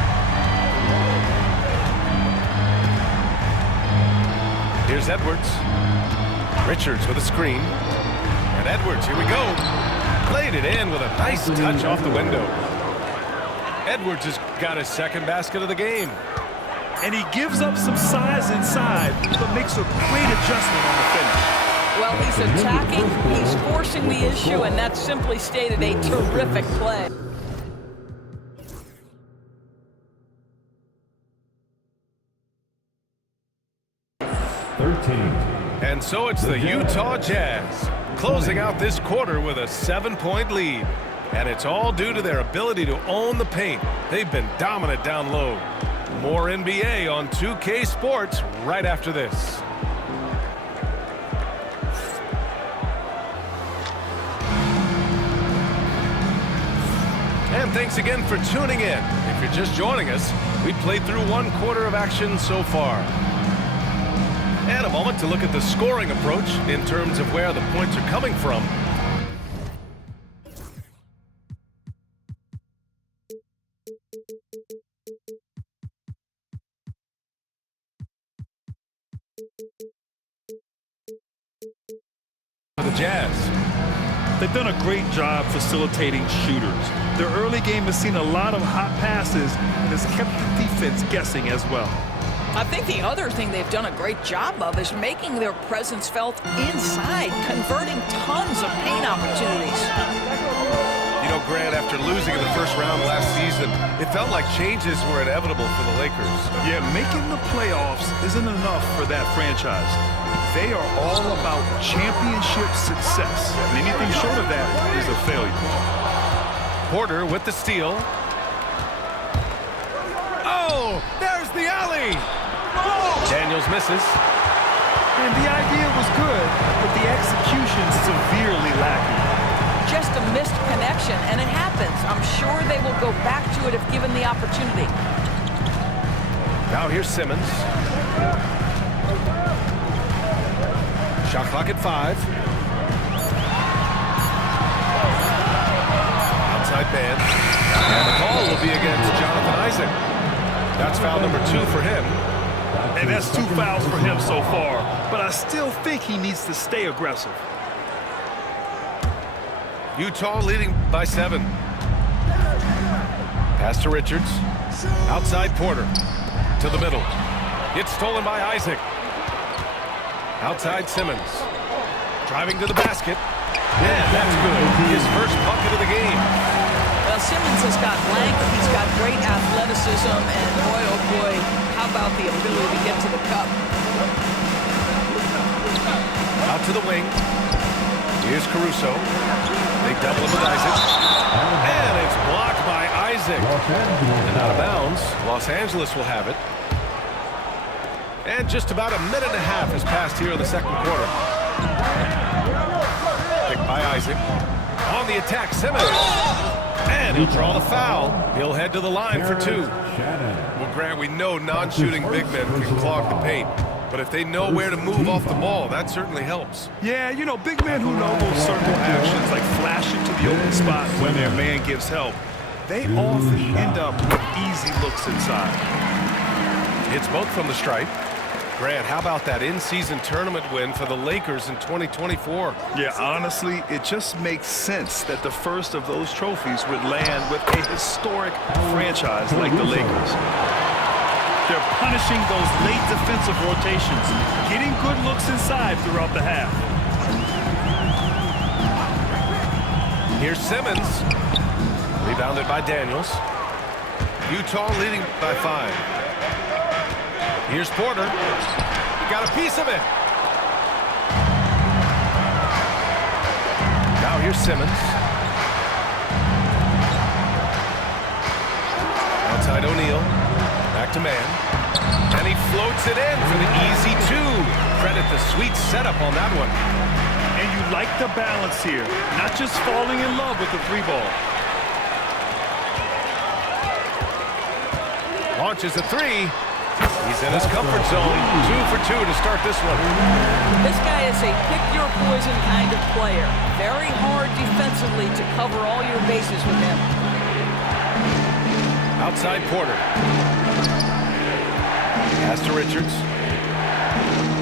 Here's Edwards. Richards with a screen. And Edwards, here we go. Played it in with a nice touch off the window. Edwards has got his second basket of the game. And he gives up some size inside, but makes a great adjustment on the finish. Well, he's attacking, he's forcing the issue, and that's simply stated a terrific play. And so it's the Utah Jazz closing out this quarter with a 7-point lead. And it's all due to their ability to own the paint. They've been dominant down low. More NBA on 2K Sports right after this. And thanks again for tuning in. If you're just joining us, we played through 1 quarter of action so far. And a moment to look at the scoring approach in terms of where the points are coming from. The Jazz. They've done a great job facilitating shooters. Their early game has seen a lot of hot passes and has kept the defense guessing as well. I think the other thing they've done a great job of is making their presence felt inside, converting tons of paint opportunities. You know, Grant, after losing in the first round last season, it felt like changes were inevitable for the Lakers. Yeah, making the playoffs isn't enough for that franchise. They are all about championship success. And anything short of that is a failure. Porter with the steal. Oh, there's the alley. Daniels misses. And the idea was good, but the execution severely lacking. Just a missed connection, and it happens. I'm sure they will go back to it if given the opportunity. Now here's Simmons. Shot clock at 5. Outside man. And the call will be against Jonathan Isaac. That's foul number 2 for him. And that's 2 fouls for him so far. But I still think he needs to stay aggressive. Utah leading by 7. Pass to Richards. Outside Porter. To the middle. It's stolen by Isaac. Outside Simmons. Driving to the basket. And that's good. His first bucket of the game. Well, Simmons has got length, he's got great athleticism, and boy, oh boy, how about the ability to get to the cup? Out to the wing. Here's Caruso. They double him with Isaac. And it's blocked by Isaac. And out of bounds. Los Angeles will have it. And just about a minute and a half has passed here in the second quarter. Picked by Isaac. On the attack, Simmons. And he'll draw the foul. He'll head to the line for 2. Well, Grant, we know non-shooting big men can clog the paint. But if they know where to move off the ball, that certainly helps. Yeah, you know, big men who know those circle actions, like flashing to the open spot when their man gives help, they often end up with easy looks inside. It's both from the stripe. Grant, how about that in-season tournament win for the Lakers in 2024? Yeah, honestly, it just makes sense that the first of those trophies would land with a historic franchise like the Lakers. They're punishing those late defensive rotations, getting good looks inside throughout the half. Here's Simmons. Rebounded by Daniels. Utah leading by 5. Here's Porter. Got a piece of it. Now here's Simmons. Outside O'Neal. Back to man. And he floats it in for the easy 2. Credit the sweet setup on that one. And you like the balance here. Not just falling in love with the 3 ball. Launches a 3. He's in his comfort zone. 2 for 2 to start this one. This guy is a pick-your-poison kind of player. Very hard defensively to cover all your bases with him. Outside Porter. Pass to Richards.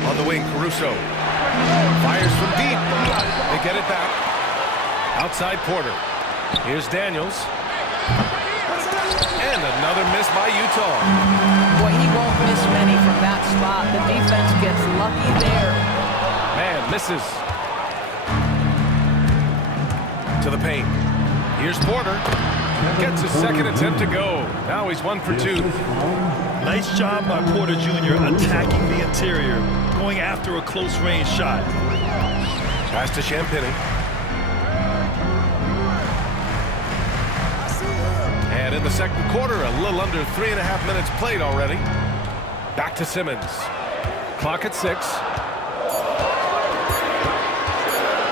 On the wing, Caruso. Fires from deep. They get it back. Outside Porter. Here's Daniels. And another miss by Utah. Boy, he won't miss many from that spot. The defense gets lucky there. Man, misses. To the paint. Here's Porter. Gets his second attempt to go. Now he's 1 for 2. Nice job by Porter Jr. attacking the interior, going after a close-range shot. Pass to Champagnie. And in the second quarter, a little under 3.5 minutes played already. Back to Simmons. Clock at 6.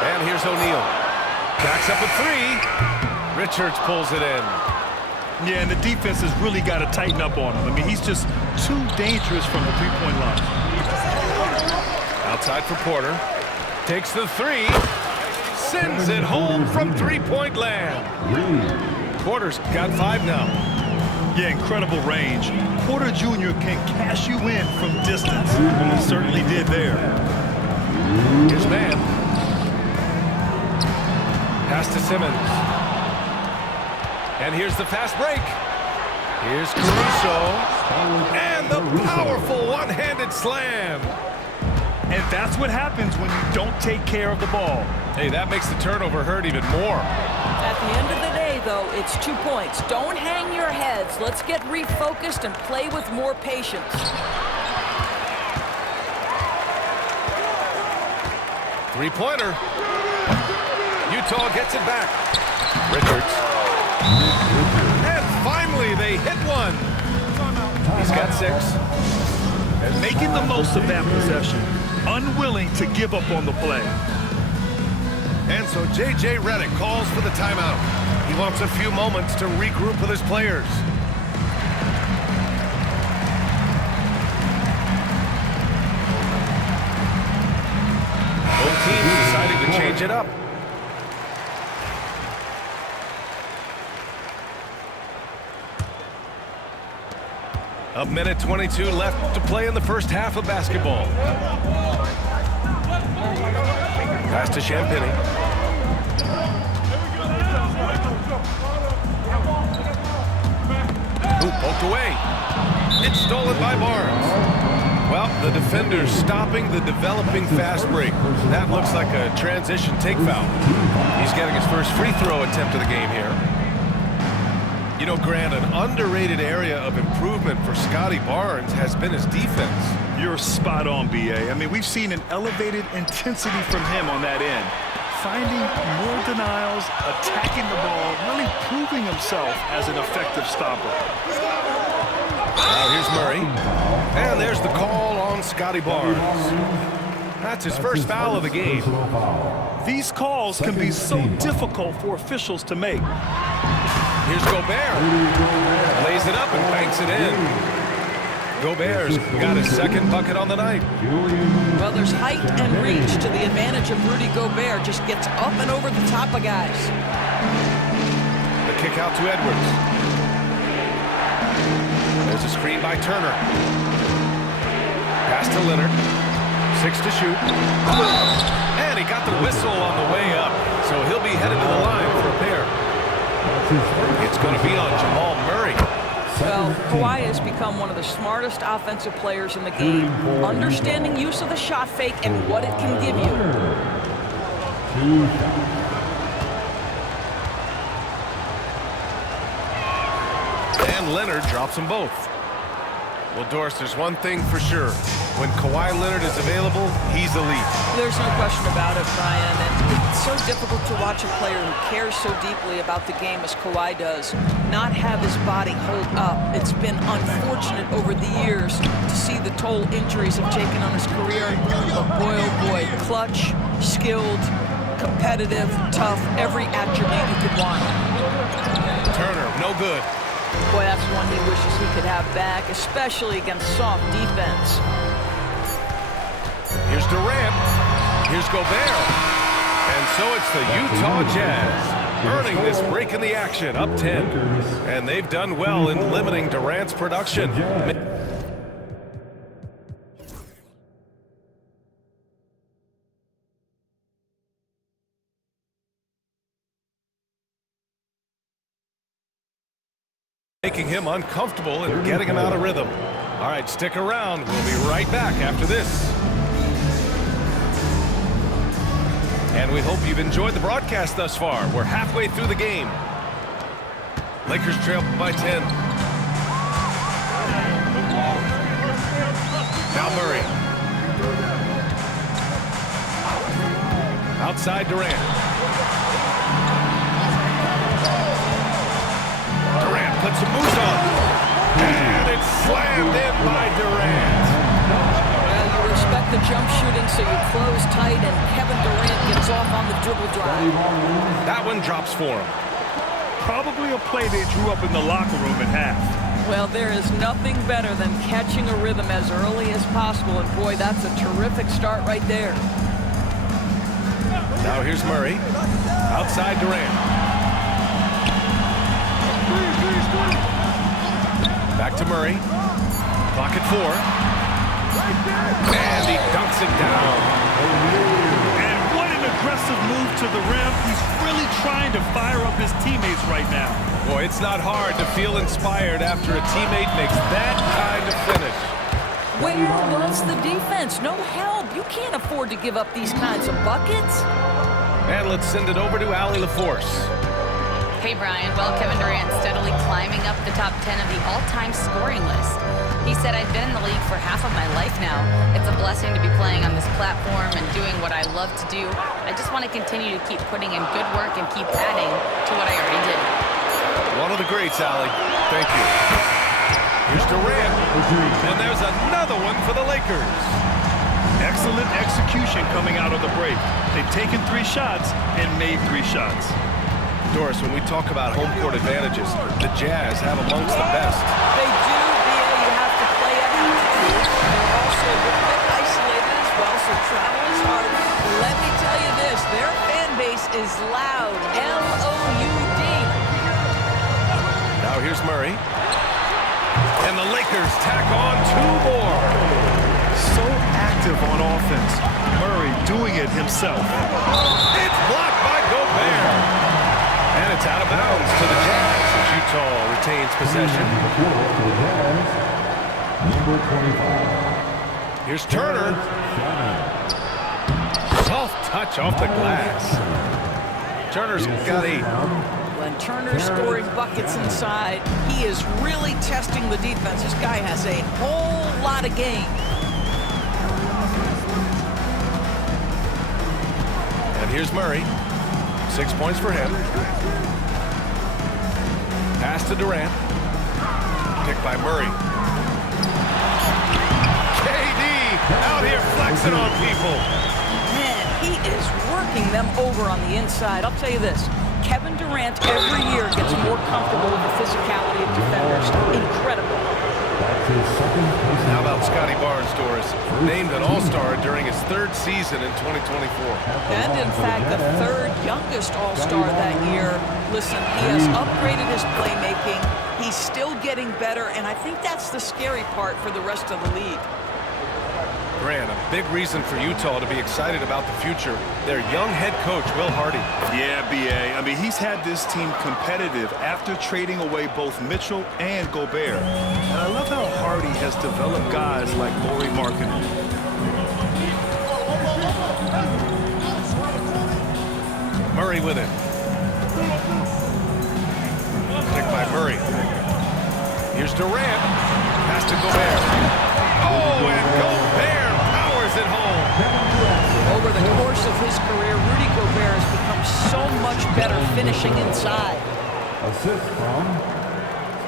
And here's O'Neal. Backs up a 3. Richards pulls it in. Yeah, and the defense has really got to tighten up on him. I mean, he's just too dangerous from the 3-point line. Outside for Porter. Takes the 3. Sends it home from 3-point land. Porter's got 5 now. Yeah, incredible range. Porter Jr. can cash you in from distance. And he certainly did there. Here's man. Pass to Simmons. And here's the fast break. Here's Caruso. And the powerful one-handed slam. And that's what happens when you don't take care of the ball. Hey, that makes the turnover hurt even more. At the end of the day, though, it's 2 points. Don't hang your heads. Let's get refocused and play with more patience. Three-pointer. Utah gets it back. Richards. And finally, they hit one. He's got 6. And making the most of that possession. Unwilling to give up on the play. And so J.J. Redick calls for the timeout. He wants a few moments to regroup with his players. Both teams deciding to change it up. A minute 22 left to play in the first half of basketball. Pass to Champagnie. poked away. It's stolen by Barnes. Well, the defender's stopping the developing fast break. That looks like a transition take foul. He's getting his first free throw attempt of the game here. You know, Grant, an underrated area of improvement for Scotty Barnes has been his defense. You're spot on, B.A. I mean, we've seen an elevated intensity from him on that end. Finding more denials, attacking the ball, really proving himself as an effective stopper. Now here's Murray. And there's the call on Scotty Barnes. That's his first foul of the game. These calls can be so difficult for officials to make. Here's Gobert. Lays it up and banks it in. Gobert's got his second bucket on the night. Well, there's height and reach to the advantage of Rudy Gobert. Just gets up and over the top of guys. The kick out to Edwards. There's a screen by Turner. Pass to Leonard. 6 to shoot. And he got the whistle on the way up, so he'll be headed to the line for a pair. It's going to be on Jamal Murray. Well, Kawhi has become one of the smartest offensive players in the game, understanding use of the shot fake and what it can give you. And Leonard drops them both. Well, Doris, there's one thing for sure. When Kawhi Leonard is available, he's elite. There's no question about it, Brian. And it's so difficult to watch a player who cares so deeply about the game as Kawhi does not have his body hold up. It's been unfortunate over the years to see the toll injuries have taken on his career. But boy, oh boy, clutch, skilled, competitive, tough, every attribute you could want. Turner, no good. Boy, that's one he wishes he could have back, especially against soft defense. Here's Durant. Here's Gobert. And so it's the Utah Jazz earning this break in the action, up 10. And they've done well in limiting Durant's production. Making him uncomfortable and getting him out of rhythm. All right, stick around. We'll be right back after this. And we hope you've enjoyed the broadcast thus far. We're halfway through the game. Lakers trail by 10. Now Murray. Outside Durant. Durant puts some moves on. And it's slammed in by Durant. Well, you respect the jump shooting, so you close tight, and Kevin Durant gets off on the dribble drive. That one drops for him. Probably a play they drew up in the locker room at half. Well, there is nothing better than catching a rhythm as early as possible, and boy, that's a terrific start right there. Now here's Murray. Outside Durant. Back to Murray. Clock at 4. And he dunks it down. And what an aggressive move to the rim. He's really trying to fire up his teammates right now. Boy, it's not hard to feel inspired after a teammate makes that kind of finish. Where was the defense? No help. You can't afford to give up these kinds of buckets. And let's send it over to Allie LaForce. Hey, Brian. Well, Kevin Durant steadily climbing up the top 10 of the all-time scoring list. He said, I've been in the league for half of my life now. It's a blessing to be playing on this platform and doing what I love to do. I just want to continue to keep putting in good work and keep adding to what I already did. One of the greats, Allie. Thank you. Here's Durant. And there's another one for the Lakers. Excellent execution coming out of the break. They've taken 3 shots and made 3 shots. Doris, when we talk about home court advantages, the Jazz have amongst the best. They do, Bia. You have to play at altitude. They're also a little bit isolated as well, so travel is hard. Let me tell you this, their fan base is loud. L-O-U-D. Now here's Murray. And the Lakers tack on 2 more. So active on offense. Murray doing it himself. It's blocked by Gobert. And it's out of bounds to the Jazz. Utah retains possession. Number 25. Here's Turner. Soft touch off the glass. Turner's got 8. When Turner's scoring buckets inside, he is really testing the defense. This guy has a whole lot of game. And here's Murray. 6 points for him. Pass to Durant. Picked by Murray. KD out here flexing on people. Man, he is working them over on the inside. I'll tell you this. Kevin Durant every year gets more comfortable with the physicality of defenders. Incredible. How about Scotty Barnes, Doris? Named an All-Star during his 3rd season in 2024. And in fact, the 3rd youngest All-Star that year. Listen, he has upgraded his playmaking. He's still getting better, and I think that's the scary part for the rest of the league. Grant, a big reason for Utah to be excited about the future. Their young head coach, Will Hardy. Yeah, B.A. I mean, he's had this team competitive after trading away both Mitchell and Gobert. And I love how Hardy has developed guys like Lauri Markkanen. Murray with it. Picked by Murray. Here's Durant. Pass to Gobert. Oh, and Gobert powers it home. Over the course of his career, Rudy Gobert has become so much better finishing inside. Assist from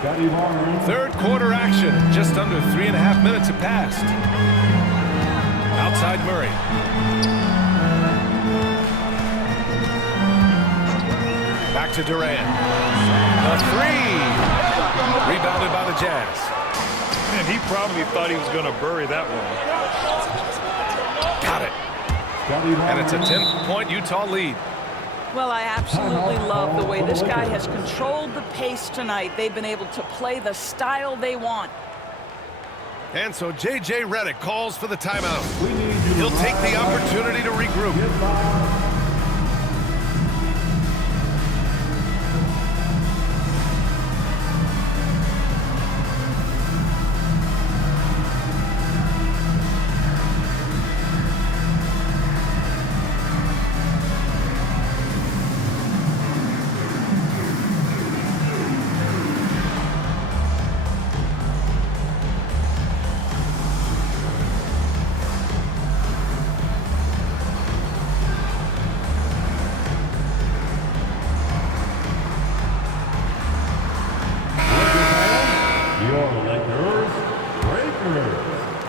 Scotty Barnes. 3rd quarter action. Just under 3.5 minutes have passed. Outside Murray. Back to Durant. A 3. Rebounded by the Jazz. And he probably thought he was going to bury that one. Got it. And it's a 10-point Utah lead. Well, I absolutely love the way this guy has controlled the pace tonight. They've been able to play the style they want. And so J.J. Redick calls for the timeout. He'll take the opportunity to regroup.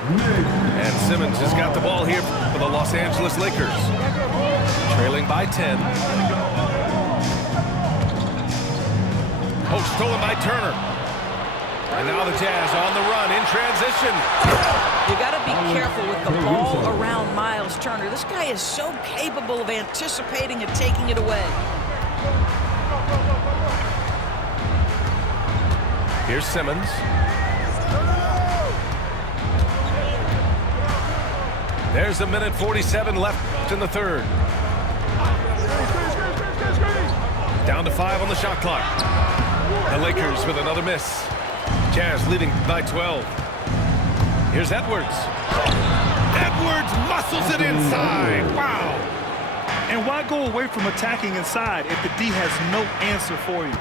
And Simmons has got the ball here for the Los Angeles Lakers. Trailing by 10. Oh, stolen by Turner. And now the Jazz on the run in transition. You got to be careful with the ball around Miles Turner. This guy is so capable of anticipating and taking it away. Here's Simmons. There's a minute 47 left in the 3rd. Down to 5 on the shot clock. The Lakers with another miss. Jazz leading by 12. Here's Edwards. Edwards muscles it inside. Wow. And why go away from attacking inside if the D has no answer for you?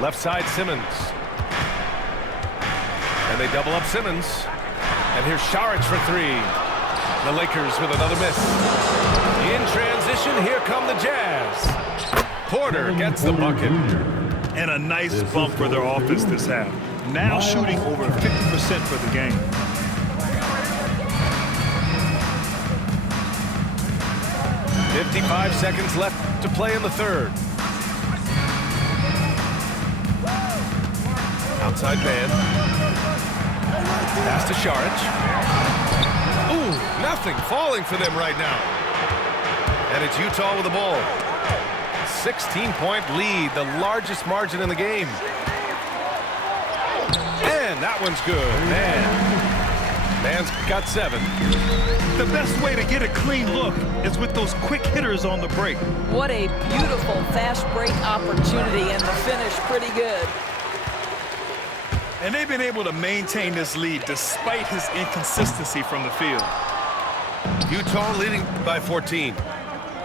Left side, Simmons. And they double up Simmons. And here's Šarić for 3. The Lakers with another miss. In transition, here come the Jazz. Porter gets the bucket. And a nice bump for their offense this half. Now shooting over 50% for the game. .55 seconds left to play in the 3rd. Outside man. Pass to Šarić. Ooh, nothing falling for them right now. And it's Utah with the ball. 16-point lead, the largest margin in the game. And that one's good, man. Man's got 7. The best way to get a clean look is with those quick hitters on the break. What a beautiful fast break opportunity, and the finish pretty good. And they've been able to maintain this lead despite his inconsistency from the field. Utah leading by 14.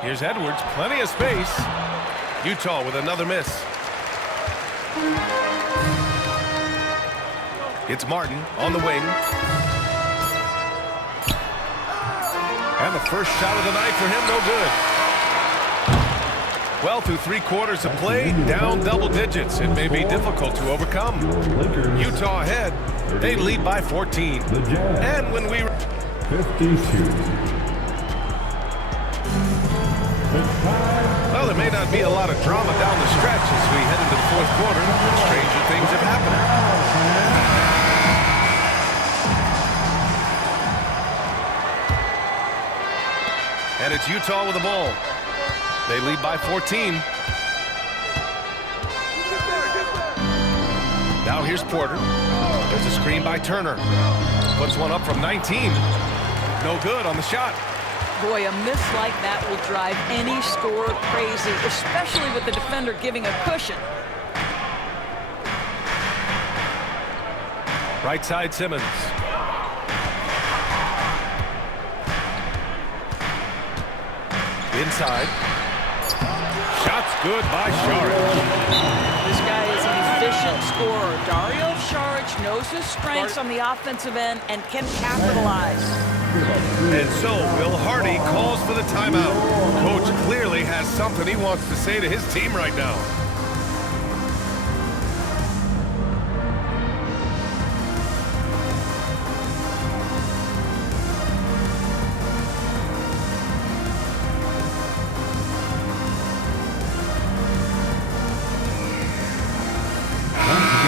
Here's Edwards, plenty of space. Utah with another miss. It's Martin on the wing. And the first shot of the night for him, no good. Well, through 3 quarters of play, down double digits. It may be difficult to overcome. Utah ahead. They lead by 14. And when we... 52. Well, there may not be a lot of drama down the stretch as we head into the 4th quarter. Stranger things have happened. And it's Utah with the ball. They lead by 14. Now here's Porter. There's a screen by Turner. Puts one up from 19. No good on the shot. Boy, a miss like that will drive any scorer crazy, especially with the defender giving a cushion. Right side, Simmons. Inside. Shots good by Saric. This guy is an efficient scorer. Dario Saric knows his strengths on the offensive end and can capitalize. And so, Will Hardy calls for the timeout. Coach clearly has something he wants to say to his team right now.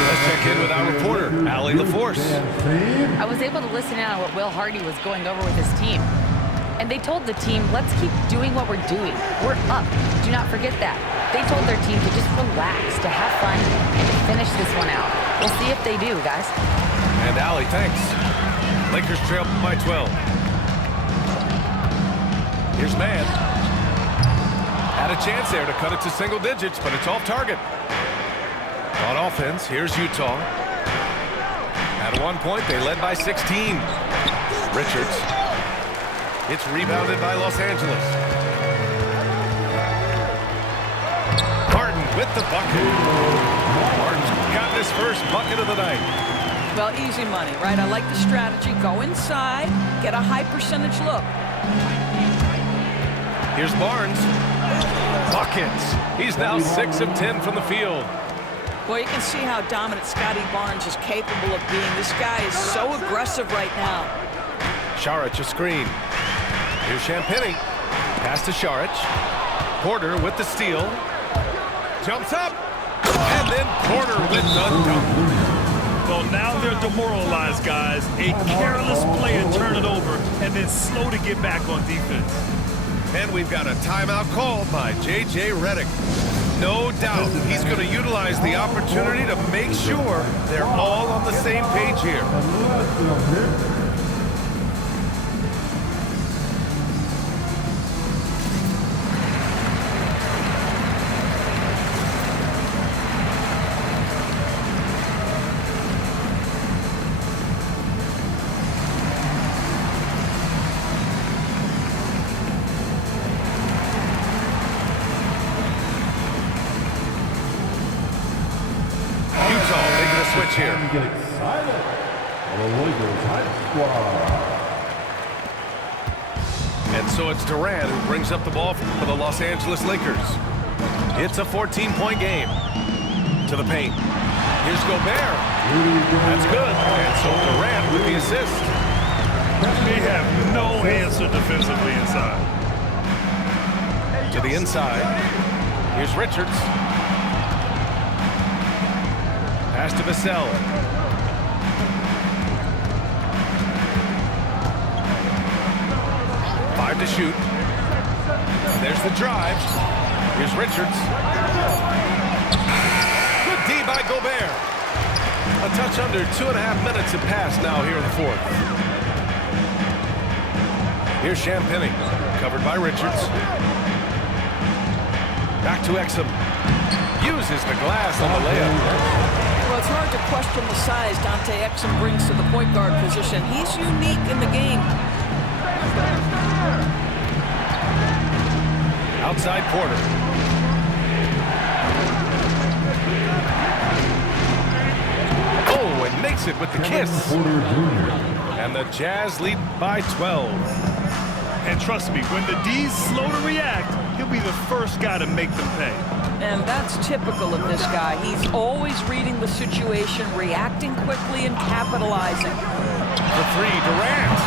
Let's check in with our reporter, Allie LaForce. I was able to listen in on what Will Hardy was going over with his team. And they told the team, let's keep doing what we're doing. We're up. Do not forget that. They told their team to just relax, to have fun, and to finish this one out. We'll see if they do, guys. And Allie, thanks. Lakers trail by 12. Here's Mann. Had a chance there to cut it to single digits, but it's off target. On offense, here's Utah. At one point, they led by 16. Richards. It's rebounded by Los Angeles. Martin with the bucket. Martin's got his first bucket of the night. Well, easy money, right? I like the strategy. Go inside, get a high percentage look. Here's Barnes. Buckets. He's now 6 of 10 from the field. Well, you can see how dominant Scotty Barnes is capable of being. This guy is so aggressive right now. Saric a screen. Here's Champagnie. Pass to Saric. Porter with the steal. Jumps up. And then Porter with the dunk. Well, now they're demoralized, guys. A careless player turn it over and then slow to get back on defense. And we've got a timeout called by J.J. Redick. No doubt he's going to utilize the opportunity to make sure they're all on the same page here. Here. Get excited. The Lakers Hype Squad. And so it's Durant who brings up the ball for the Los Angeles Lakers. It's a 14-point game. To the paint. Here's Gobert. That's good. And so Durant with the assist. They have no answer defensively inside. To the inside. Here's Richards. Pass to Vassell. 5 to shoot. There's the drive. Here's Richards. Good D by Gobert. A touch under 2.5 minutes have passed now here in the 4th. Here's Champagnie, covered by Richards. Back to Exum. Uses the glass on the layup. Well, it's hard to question the size Dante Exum brings to the point guard position. He's unique in the game. Outside Porter. Oh, and makes it with the kiss. And the Jazz lead by 12. And trust me, when the D's slow to react, he'll be the first guy to make them pay. And that's typical of this guy. He's always reading the situation, reacting quickly, and capitalizing. For three, Durant.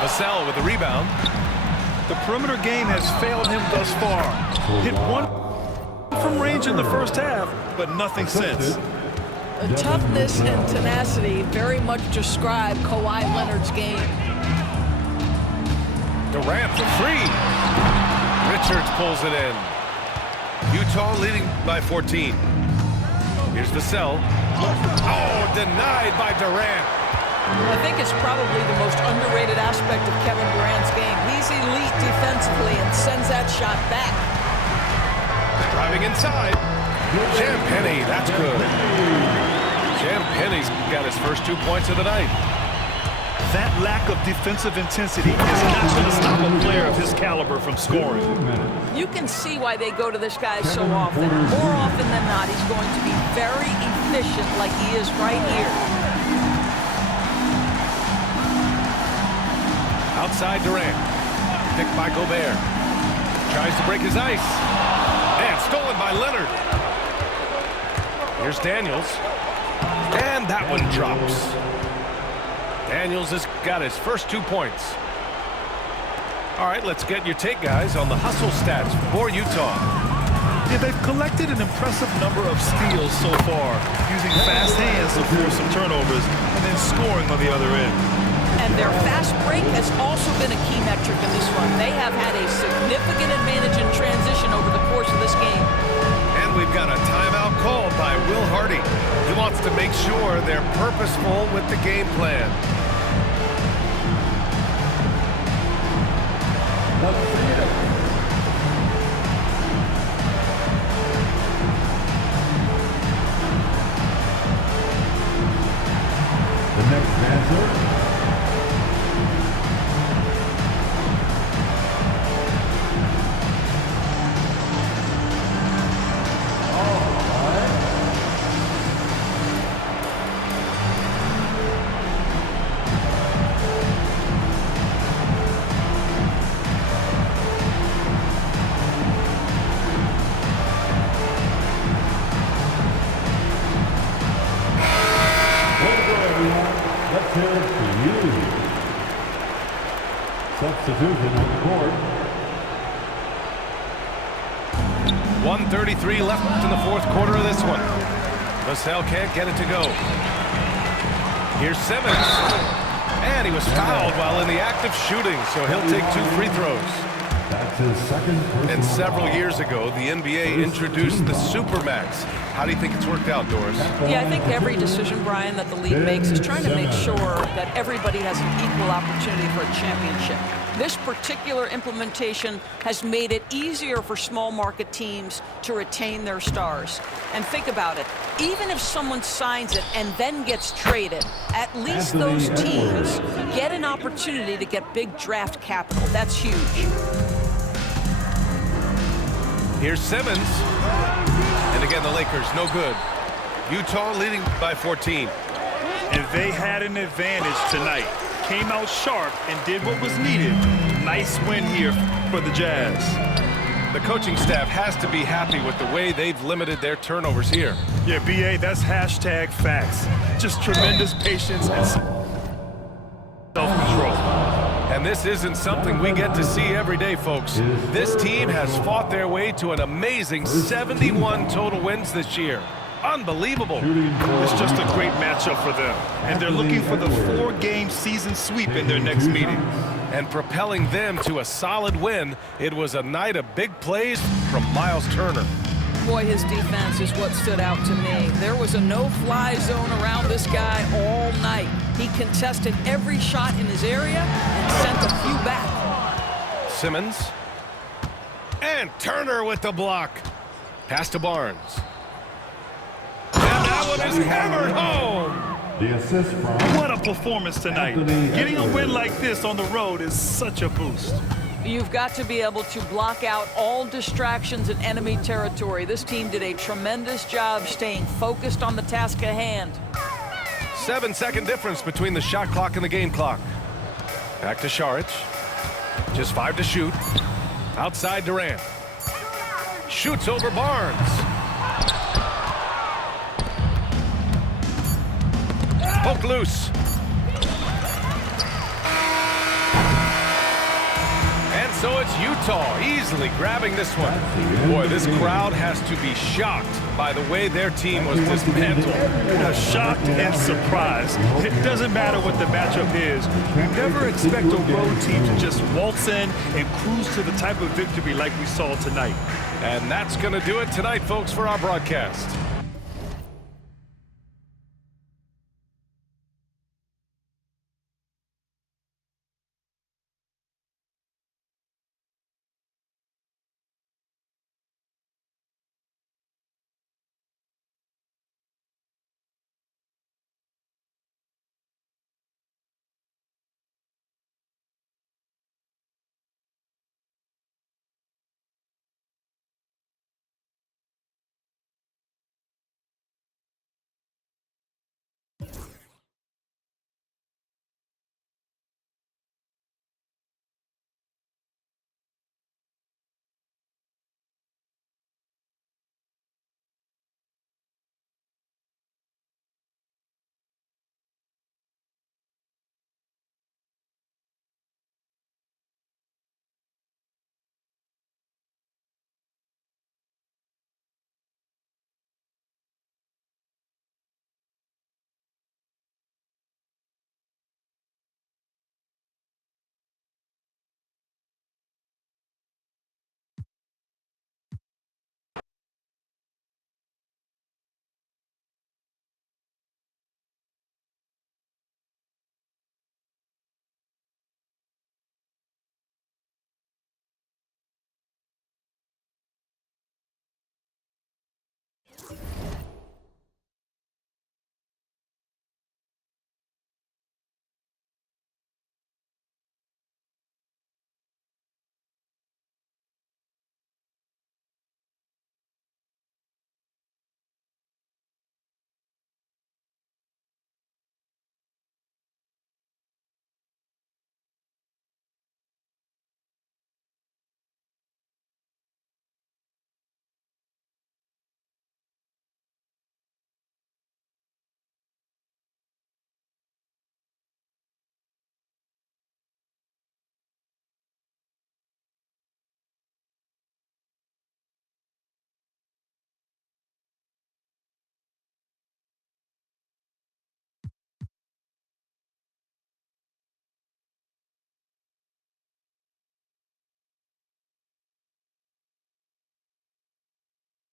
Vassell with the rebound. The perimeter game has failed him thus far. Hit one from range in the first half, but nothing since. The toughness and tenacity very much describe Kawhi Leonard's game. Durant for three. Richards pulls it in. Utah leading by 14. Here's Vassell. Oh, denied by Durant. I think it's probably the most underrated aspect of Kevin Durant's game. He's elite defensively and sends that shot back. Driving inside. Champagnie, that's good. Champagnie's got his first 2 points of the night. That lack of defensive intensity is not going to stop a player of his caliber from scoring. You can see why they go to this guy so often. More often than not, he's going to be very efficient like he is right here. Outside Durant. Picked by Gobert. Tries to break his ice. And stolen by Leonard. Here's Daniels. And that one drops. Daniels has got his first 2 points. All right, let's get your take, guys, on the hustle stats for Utah. Yeah, they've collected an impressive number of steals so far, using fast hands to force some turnovers and then scoring on the other end. And their fast break has also been a key metric in this one. They have had a significant advantage in transition over the course of this game. And we've got a timeout called by Will Hardy. He wants to make sure they're purposeful with the game plan. The next answer. Substitution on the court. 1:33 left in the fourth quarter of this one. Vassell can't get it to go. Here's Simmons. And he was fouled while in the act of shooting, so he'll take 2 free throws. That's his second personal And several foul. years ago, the NBA introduced the Supermax. How do you think it's worked out, Doris? Yeah, I think every decision, Brian, that the league makes is trying to make sure that everybody has an equal opportunity for a championship. This particular implementation has made it easier for small market teams to retain their stars. And think about it, even if someone signs it and then gets traded, at least those teams get an opportunity to get big draft capital. That's huge. Here's Simmons. And again, the Lakers, no good. Utah leading by 14. And they had an advantage tonight. Came out sharp and did what was needed. Nice win here for the Jazz. The coaching staff has to be happy with the way they've limited their turnovers here. Yeah, BA, that's hashtag facts. Just tremendous patience and self-control. And this isn't something we get to see every day, folks. This team has fought their way to an amazing 71 total wins this year. Unbelievable. It's just a great matchup for them. And they're looking for the 4-game season sweep in their next meeting. And propelling them to a solid win, it was a night of big plays from Miles Turner. Boy, his defense is what stood out to me. There was a no-fly zone around this guy all night. He contested every shot in his area and sent a few back. Simmons. And Turner with the block. Pass to Barnes. And that one is hammered home. The assist from What a performance tonight. Getting a win like this on the road is such a boost. You've got to be able to block out all distractions in enemy territory. This team did a tremendous job staying focused on the task at hand. 7-second difference between the shot clock and the game clock. Back to Šarić. Just 5 to shoot. Outside Durant. Shoots over Barnes. Poke loose. And so it's Utah easily grabbing this one. Boy, this crowd has to be shocked by the way their team was dismantled. Shocked and surprised. It doesn't matter what the matchup is. You never expect a road team to just waltz in and cruise to the type of victory like we saw tonight. And that's going to do it tonight, folks, for our broadcast.